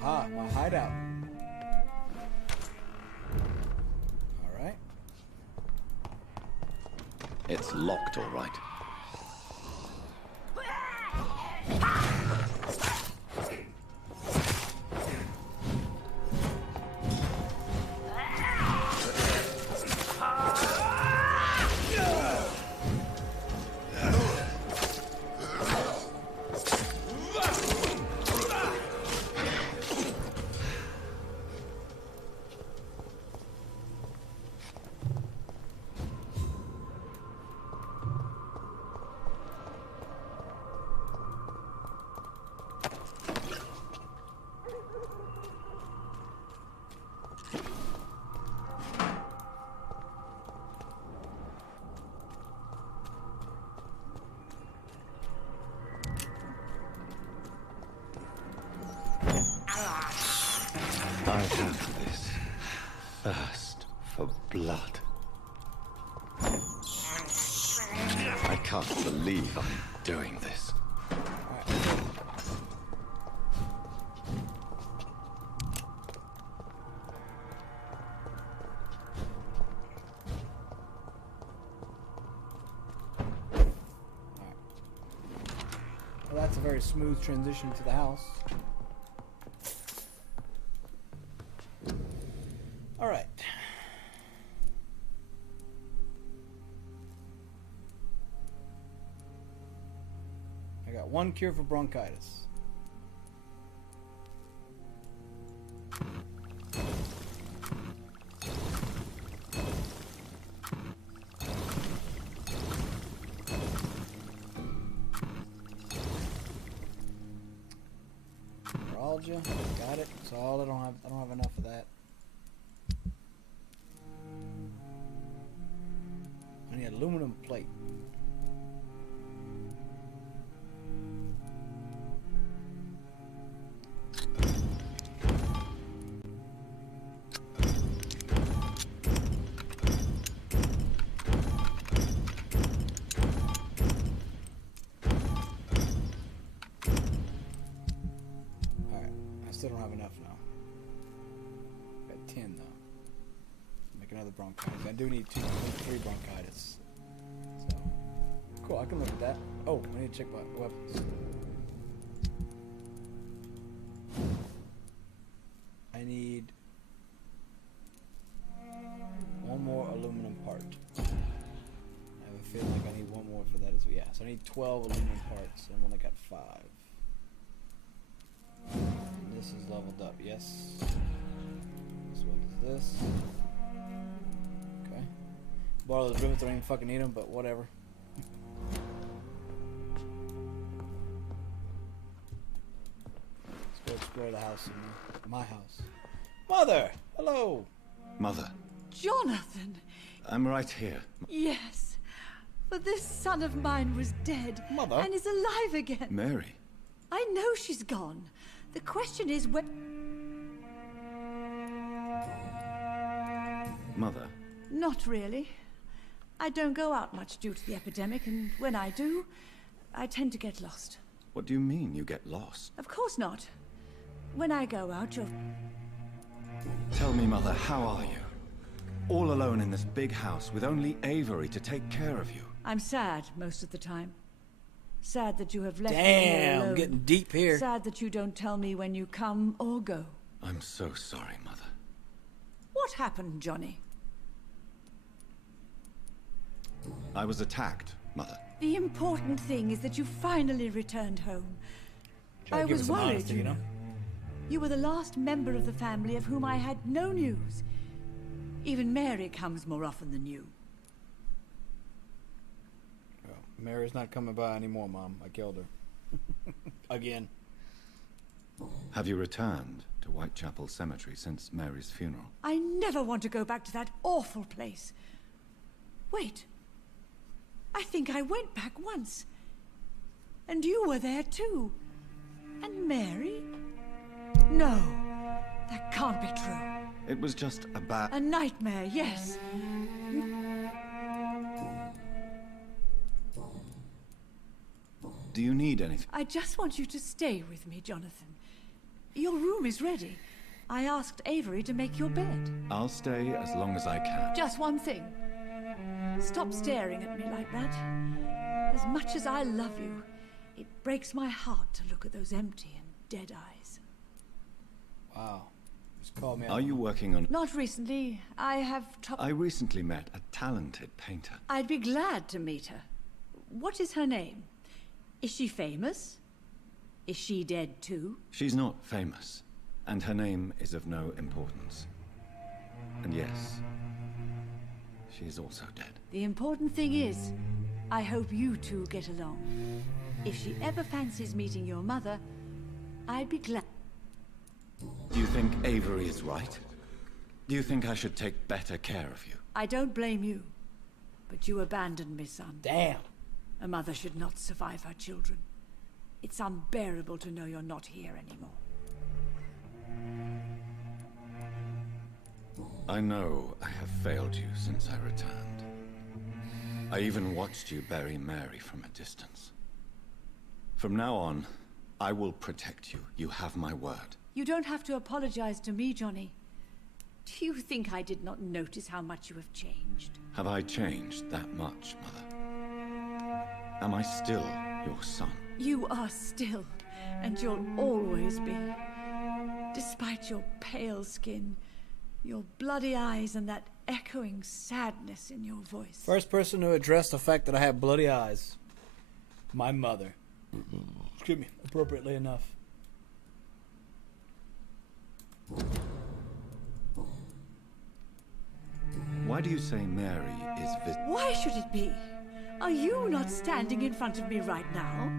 Aha, my hideout. Alright. It's locked, all right. I have this thirst for blood. I can't believe I'm doing this. Well, that's a very smooth transition to the house. Alright. I got one cure for bronchitis. Neuralgia, got it. It's all I don't have enough of that. I need aluminum plate. Alright, I still don't have enough now. Got 10 though. Make another bronchitis. I do need 3 bronchitis. So, cool, I can look at that. Oh, I need to check my weapons. I need one more aluminum part. I have a feeling like I need one more for that as well. Yeah, so I need 12 aluminum parts, and I've only got 5. And this is leveled up, yes. So what is this? Okay. Borrow those rivets, I don't even fucking need them, but whatever. Let's go explore the house. My house. Mother! Hello! Mother, Jonathan! I'm right here. Yes. For this son of mine was dead. Mother? And is alive again. Mary. I know she's gone. The question is when... Mother. Not really. I don't go out much due to the epidemic, and when I do, I tend to get lost. What do you mean you get lost? Of course not. When I go out, you're... Tell me, Mother, how are you? All alone in this big house with only Avery to take care of you. I'm sad most of the time. Sad that you have left me Damn, alone. getting deep here. Sad that you don't tell me when you come or go. I'm so sorry, Mother. What happened, Johnny? I was attacked, Mother. The important thing is that you finally returned home. Try to I give was us some worried, honesty, you you know? know. You were the last member of the family of whom I had no news. Even Mary comes more often than you. Well, Mary's not coming by anymore, Mom. I killed her. Again. Have you returned to Whitechapel Cemetery since Mary's funeral? I never want to go back to that awful place. Wait. I think I went back once. And you were there too. And Mary? No, that can't be true. It was just a bad... A nightmare, yes. Do you need anything? I just want you to stay with me, Jonathan. Your room is ready. I asked Avery to make your bed. I'll stay as long as I can. Just one thing. Stop staring at me like that. As much as I love you, it breaks my heart to look at those empty and dead eyes. Wow. Just call me out. Are you working on... Not recently. I have I recently met a talented painter. I'd be glad to meet her. What is her name? Is she famous? Is she dead too? She's not famous, and her name is of no importance. And yes, she is also dead. The important thing is, I hope you two get along. If she ever fancies meeting your mother, I'd be glad. Do you think Avery is right? Do you think I should take better care of you? I don't blame you, but you abandoned me, son. Damn. A mother should not survive her children. It's unbearable to know you're not here anymore. I know I have failed you since I returned. I even watched you bury Mary from a distance. From now on, I will protect you. You have my word. You don't have to apologize to me, Johnny. Do you think I did not notice how much you have changed? Have I changed that much, Mother? Am I still your son? You are still, and you'll always be. Despite your pale skin, your bloody eyes, and that echoing sadness in your voice. First person to address the fact that I have bloody eyes. My mother. Excuse me, appropriately enough. Why do you say Mary is Why should it be? Are you not standing in front of me right now?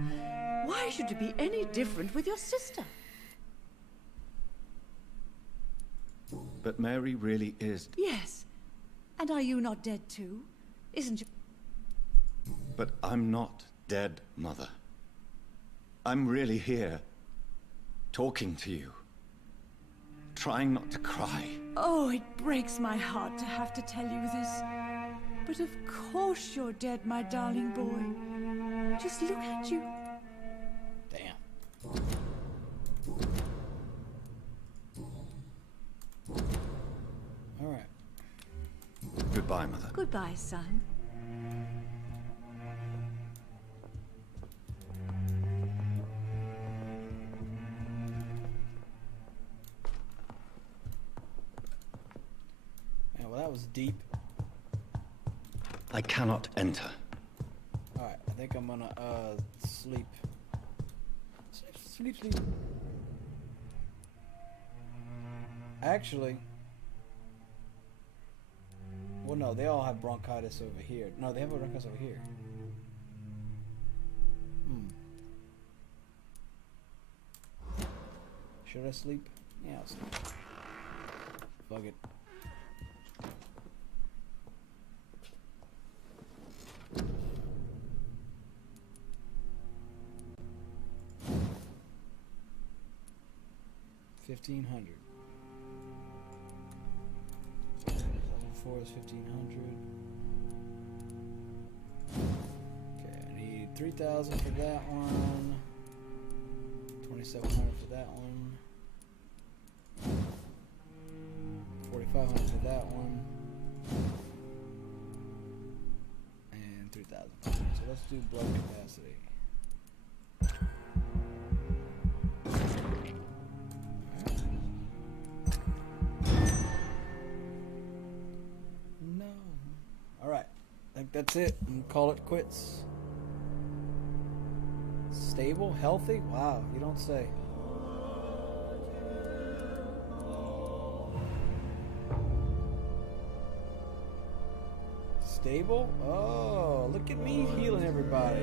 Why should it be any different with your sister? But Mary really is... Yes. And are you not dead too? Isn't you? But I'm not dead, Mother. I'm really here, talking to you, trying not to cry. Oh, it breaks my heart to have to tell you this. But of course you're dead, my darling boy. Just look at you. Damn. All right. Goodbye, Mother. Goodbye, son. Yeah, well, that was deep. I cannot enter. Alright, I think I'm gonna, sleep. Sleep. Actually... Well, no, they all have bronchitis over here. No, they have bronchitis over here. Should I sleep? Yeah, I'll sleep. Fuck it. $1,500. Level 4 is 1,500. Okay, I need 3,000 for that one. 2,700 for that one. 4,500 for that one. And 3,000. So let's do blood capacity. that's it. And call it quits. Stable? Healthy? Wow, you don't say. Stable? Oh, look at me healing everybody.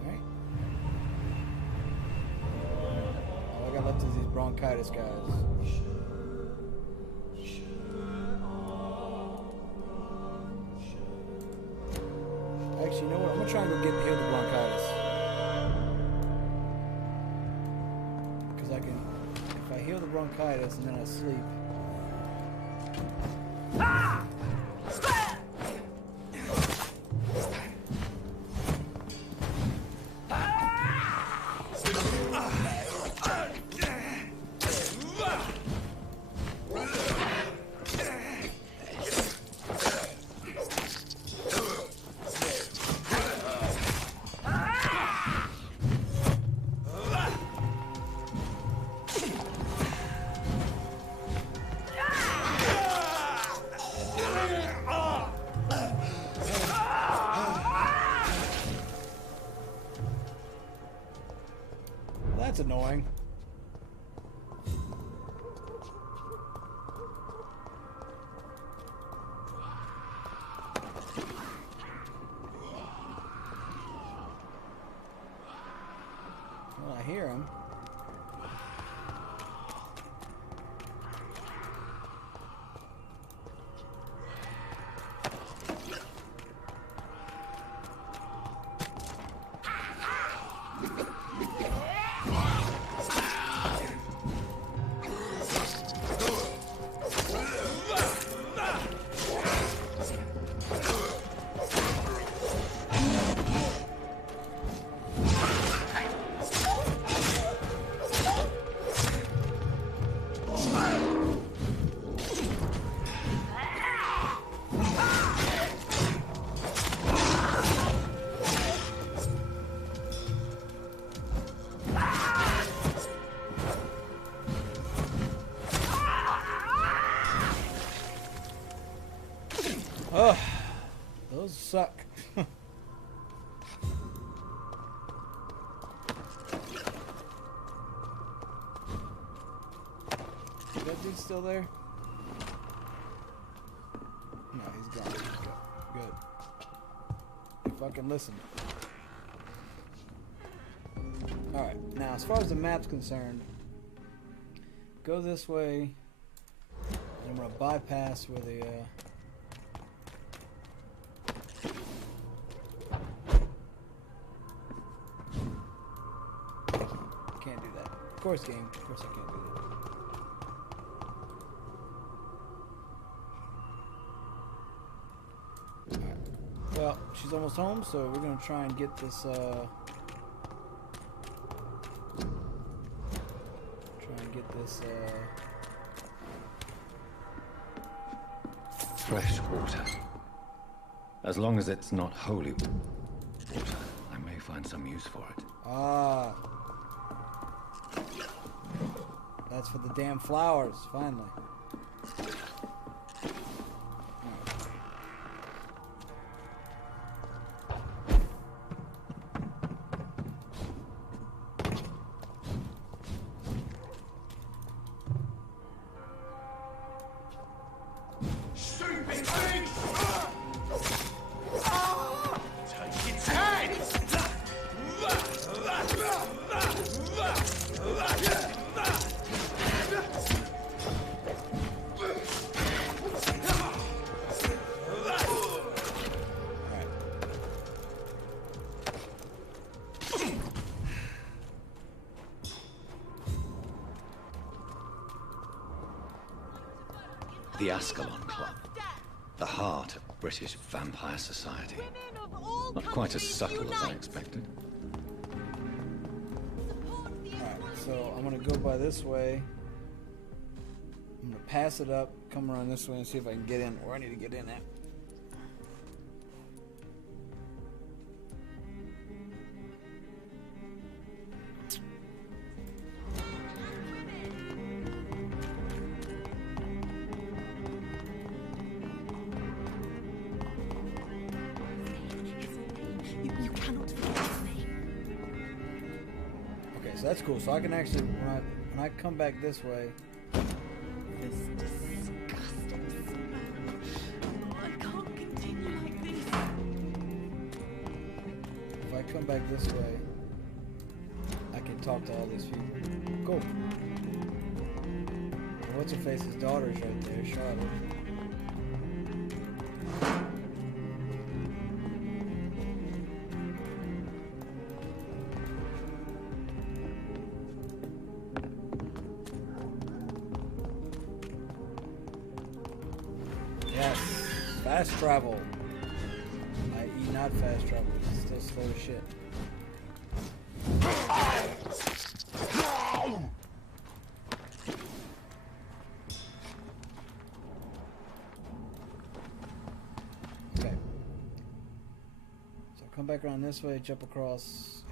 Alright. All I got left is these bronchitis guys. Actually, you know what? I'm gonna try and go heal the bronchitis. Because I can, if I heal the bronchitis and then I sleep. Ah! That's annoying. Well, I hear him. Ugh, those suck. Is that dude still there? No, he's gone. Good. If I can listen. Alright, now as far as the map's concerned, go this way. And I'm going to bypass where the... Can't do that. Of course, game. Of course I can't do that. Alright. Well, she's almost home, so we're going to try and get this, fresh water. As long as it's not holy water, I may find some use for it. Ah. That's for the damn flowers, finally. The Ascalon Club. The heart of British vampire society. Not quite as subtle as I expected. Alright, so I'm gonna go by this way. I'm gonna pass it up, come around this way and see if I can get in where I need to get in at. That's cool. So I can actually, when I come back this way. This disgusting smell. I can't continue like this. If I come back this way, I can talk to all these people. Cool. What's her face's daughter's right there, Charlotte. Yes, fast travel. I.e. not fast travel, it's still slow as shit. Okay. So come back around this way, jump across.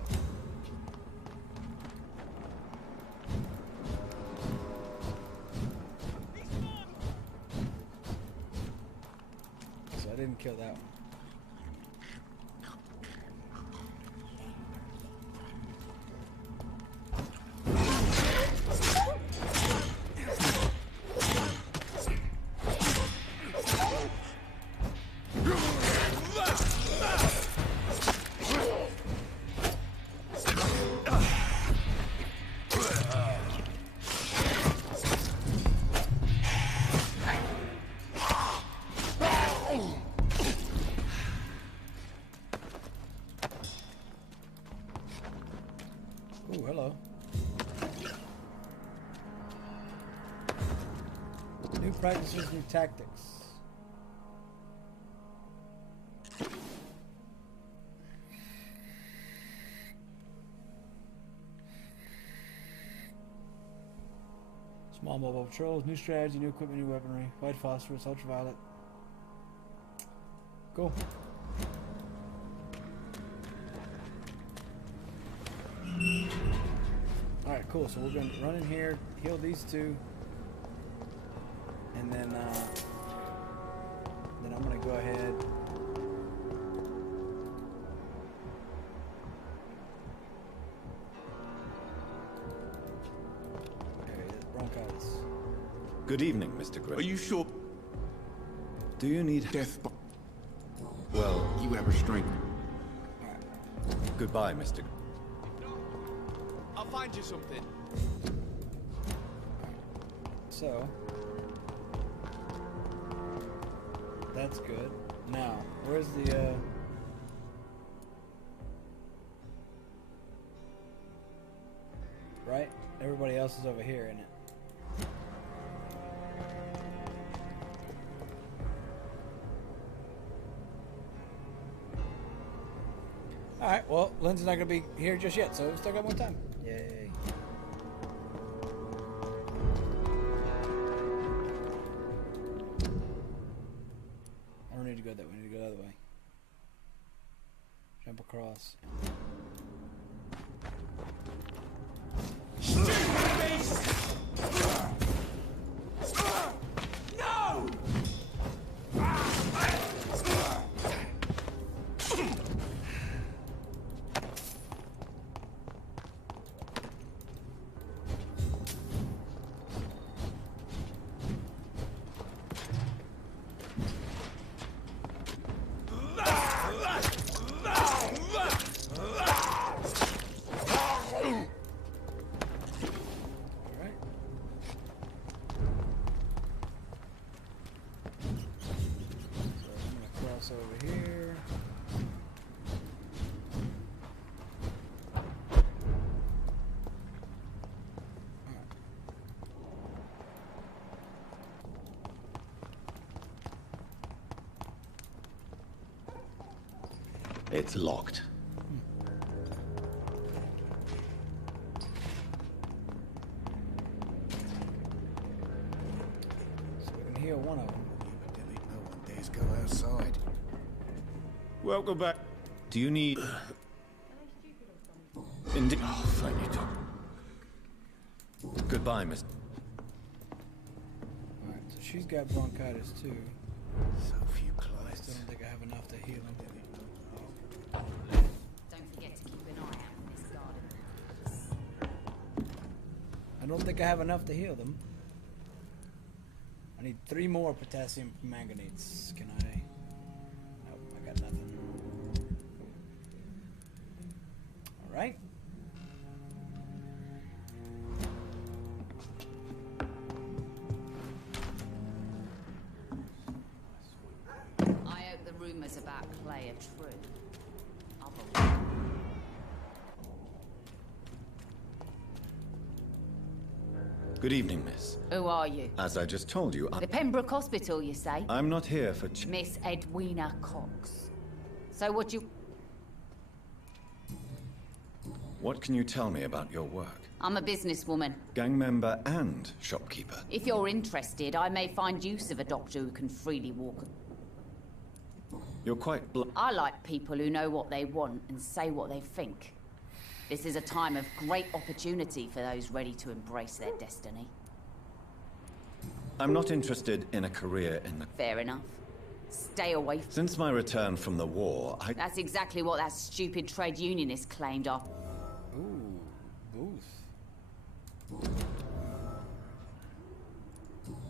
So I didn't kill that one. Ooh, hello. New practices, new tactics. Small mobile patrols, new strategy, new equipment, new weaponry, white phosphorus, ultraviolet. Cool. Alright, cool. So we're going to run in here, heal these two, and then I'm going to go ahead. There he is, bronchitis. Good evening, Mr. Grim. Are you sure? Do you need Death? Well, You have restraint. goodbye, Mr. I'll find you something. So that's good. Now, where's the right? Everybody else is over here, isn't it? Alright, well, Lynn's not gonna be here just yet, so we still got more time. Yay. I don't need to go that way, I need to go the other way. Jump across. No! Over here. It's locked. So we can heal one of them. No one dares go outside. Welcome back. Do you need... Indeed. Oh, thank you, Tom. Goodbye, Miss... Alright, so she's got bronchitis too. So few I clients. still don't think I have enough to heal him. Don't forget to keep an eye out for this garden. I don't think I have enough to heal them. I need 3 more potassium permanganates. Can I? Nope, I got nothing. Alright. I hope the rumors about Clay are true. Good evening, miss. Who are you? As I just told you, The Pembroke Hospital, you say? I'm not here for Miss Edwina Cox. So what you... What can you tell me about your work? I'm a businesswoman. Gang member and shopkeeper. If you're interested, I may find use of a doctor who can freely walk. You're quite I like people who know what they want and say what they think. This is a time of great opportunity for those ready to embrace their destiny. I'm not interested in a career in the... Fair enough. Stay away. Since my return from the war, That's exactly what that stupid trade unionist claimed of. Ooh, booth.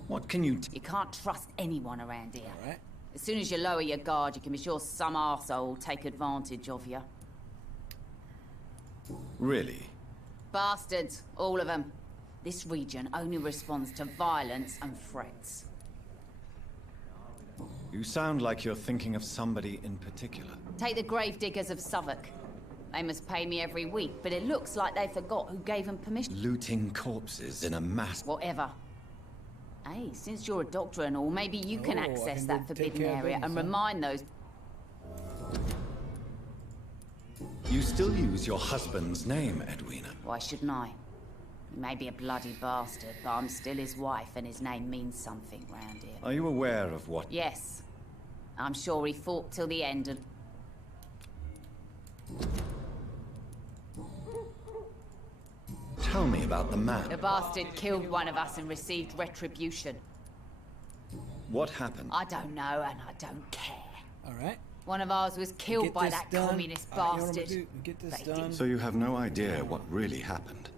What can you... You can't trust anyone around here. All right. As soon as you lower your guard, you can be sure some arsehole will take advantage of you. Really? Bastards, all of them. This region only responds to violence and threats. You sound like you're thinking of somebody in particular. Take the gravediggers of Southwark. They must pay me every week, but it looks like they forgot who gave them permission. Looting corpses in a mass... Whatever. Hey, since you're a doctor and all, maybe you can access that forbidden area and remind those... You still use your husband's name, Edwina. Why shouldn't I? He may be a bloody bastard, but I'm still his wife and his name means something round here. Are you aware of what... Yes. I'm sure he fought till the end and... Tell me about the man. The bastard killed one of us and received retribution. What happened? I don't know and I don't care. Alright. One of ours was killed by that communist bastard. Get this done. So you have no idea what really happened,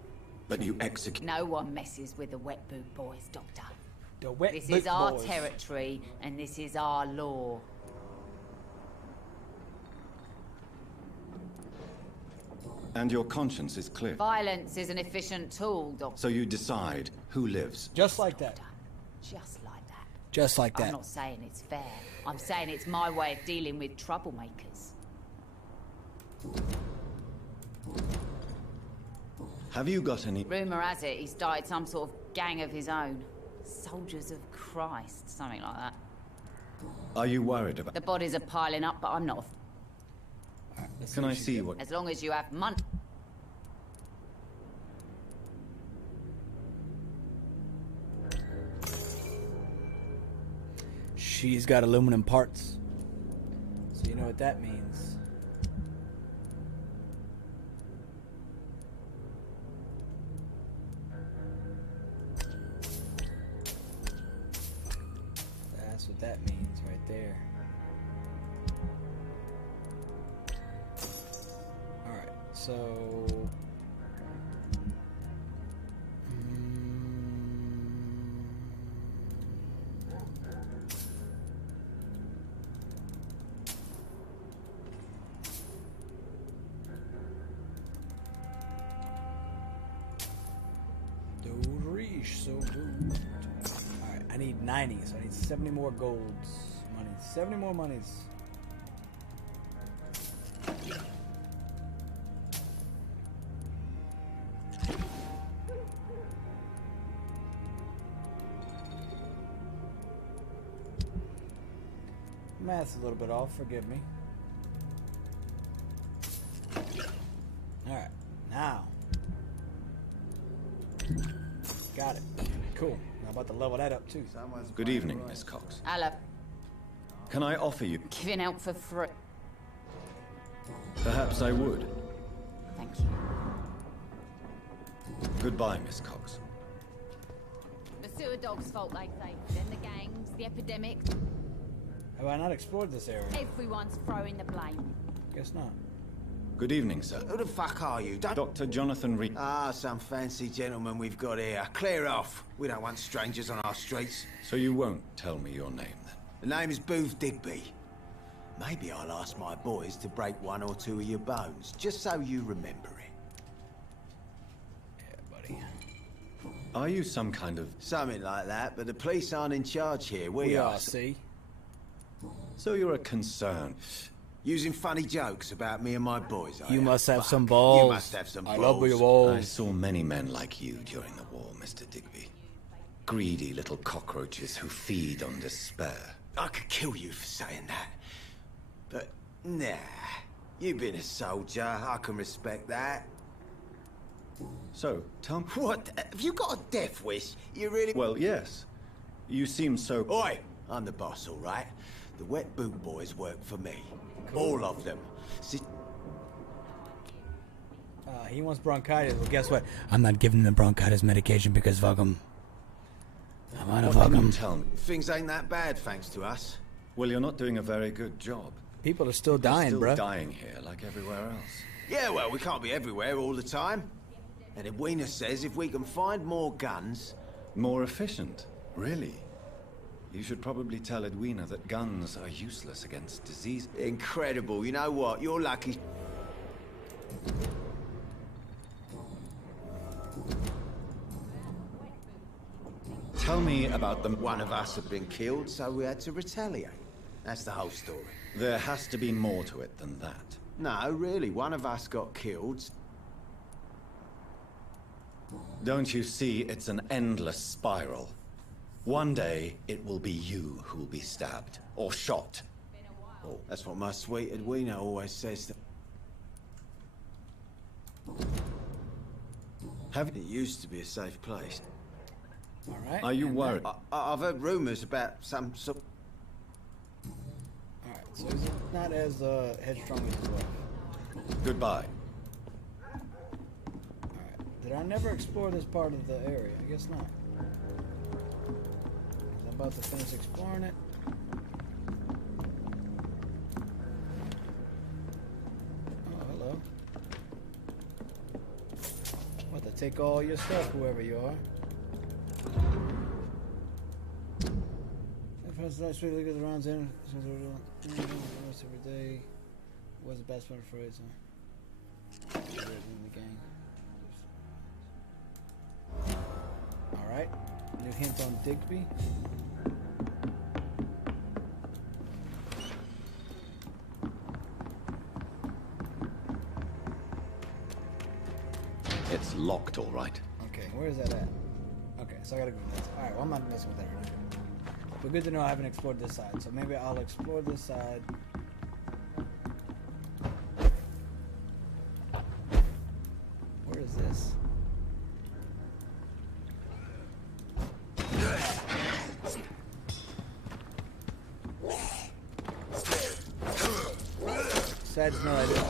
but you execute... No one messes with the wet boot boys, Doctor. The wet This boot is our boys. territory and this is our law. And your conscience is clear. Violence is an efficient tool, Doctor. So you decide who lives. Just like that. Just like that. Just like that. I'm not saying it's fair. I'm saying it's my way of dealing with troublemakers. Have you got any... Rumour has it he's started some sort of gang of his own. Soldiers of Christ, something like that. Are you worried about... The bodies are piling up, but I'm not. Can I see what... As long as you have money. She's got aluminum parts. So you know what that means. That's what that means right there. Alright, so... So good. Alright, I need 90, so I need 70 more golds. Money. 70 more monies. Math's a little bit off, forgive me. Alright, now. Got it. Cool. I'm about to level that up too. Good evening, Miss Cox. Hello. Can I offer you... Giving out for free. Perhaps I would. Thank you. Goodbye, Miss Cox. The sewer dog's fault, they say. Then the gangs, the epidemic. Have I not explored this area? Everyone's throwing the blame. Guess not. Good evening, sir. Who the fuck are you? Don't... Dr. Jonathan Reed. Ah, some fancy gentleman we've got here. Clear off. We don't want strangers on our streets. So you won't tell me your name, then? The name is Booth Digby. Maybe I'll ask my boys to break one or two of your bones, just so you remember it. Yeah, buddy. Are you some kind of... Something like that, but the police aren't in charge here. We are, see? So you're a concern. Using funny jokes about me and my boys, You must have Fuck. some balls. You must have some balls. I love your balls. I saw many men like you during the war, Mr. Digby. Greedy little cockroaches who feed on despair. I could kill you for saying that. But, nah. You've been a soldier. I can respect that. So, tell me... What? Have you got a death wish? You really... Well, yes. You seem so... Oi! I'm the boss, all right? The wet boot boys work for me. All of them. He wants bronchitis. Well, guess what? I'm not giving him the bronchitis medication because fuck him. I'm gonna fuck him. Tell me. Things ain't that bad, thanks to us. Well, you're not doing a very good job. People are still dying, bruh. bro. Dying here, like everywhere else. Yeah, well, we can't be everywhere all the time. And Edwina says if we can find more guns... More efficient? Really? You should probably tell Edwina that guns are useless against disease. Incredible. You know what? You're lucky. Tell me about them. One of us had been killed, so we had to retaliate. That's the whole story. There has to be more to it than that. No, really. One of us got killed. Don't you see, it's an endless spiral. One day, it will be you who will be stabbed, or shot. Oh, that's what my sweet Edwina always says. It used to be a safe place. All right. Are you worried? I've heard rumors about some sort... All right, so he's not as headstrong as his wife. Goodbye. Alright, did I never explore this part of the area? I guess not. I'm about to finish exploring it. Oh, hello. What, to take all your stuff, whoever you are. If I last week, look at the rounds in. Every day. What's the best one for it? In the game. Alright. New hint on Digby. It's locked, all right. Okay, where is that at? Okay, so I gotta go to this. Alright, well, I'm not messing with that right now. But good to know I haven't explored this side, so maybe I'll explore this side. Where is this? Sad to know I didn't.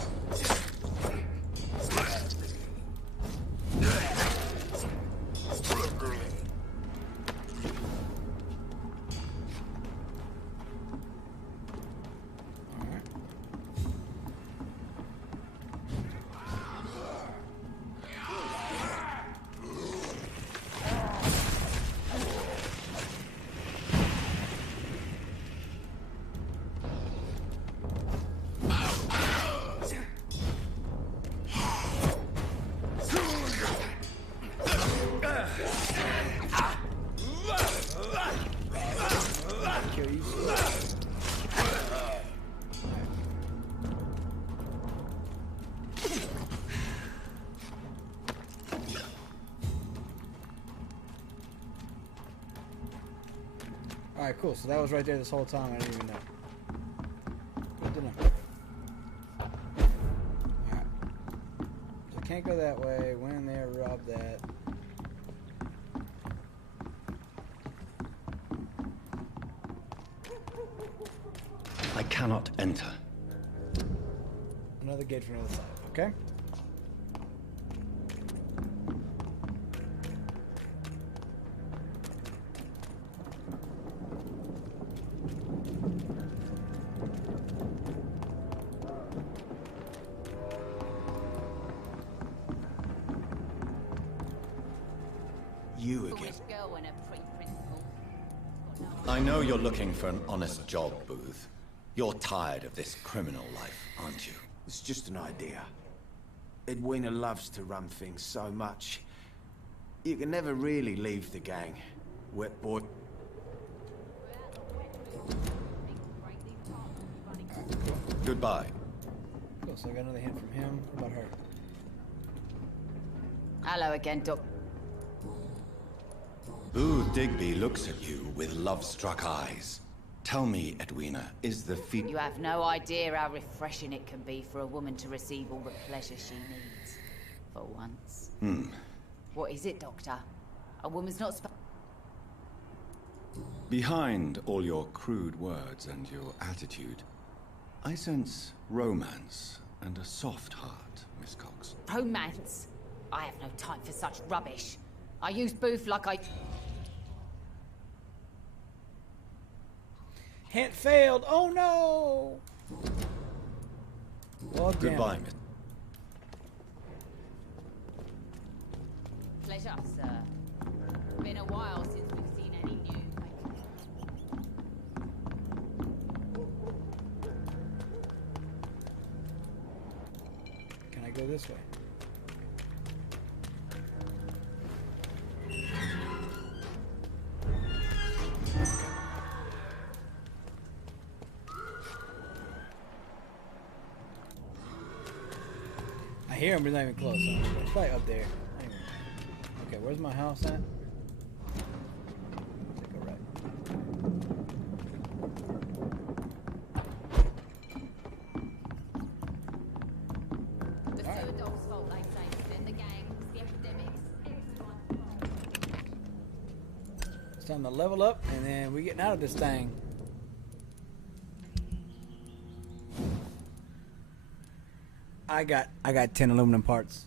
Alright, cool. So that was right there this whole time. I didn't even know. Good to know. Alright. So I can't go that way. Went in there, robbed that. I cannot enter. Another gate from the other side, okay? You again. Foolish girl and her pre-principles. I know you're looking for an honest job, Booth. You're tired of this criminal life, aren't you? It's just an idea. Edwina loves to run things so much. You can never really leave the gang. Wet boy. Goodbye. Cool, so I got another hint from him. What about her? Hello again, Doc. Booth Digby looks at you with love-struck eyes. Tell me, Edwina, is the feat... You have no idea how refreshing it can be for a woman to receive all the pleasure she needs. For once. What is it, Doctor? A woman's not supposed... Behind all your crude words and your attitude, I sense romance and a soft heart, Miss Cox. Romance? I have no time for such rubbish. I use Booth like I... Hint failed. Oh no! Well, goodbye, Miss. Pleasure, sir. Been a while since we've seen any new... Can I go this way? I hear him, but he's not even close. So it's probably up there. Okay, where's my house at? Take a right. The sewer dog's fault, they say. Then the gangs, the epidemics, everyone. It's time to level up, and then we're getting out of this thing. I got 10 aluminum parts.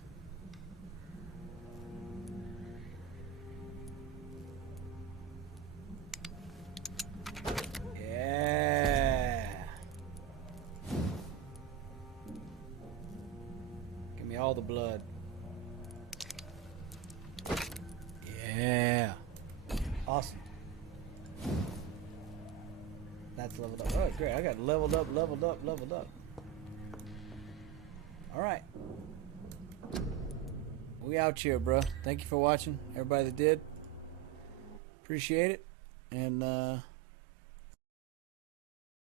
Yeah. Give me all the blood. Yeah. Awesome. That's leveled up. Oh, great. I got leveled up. All right. We out here, bro. Thank you for watching. Everybody that did. Appreciate it. And,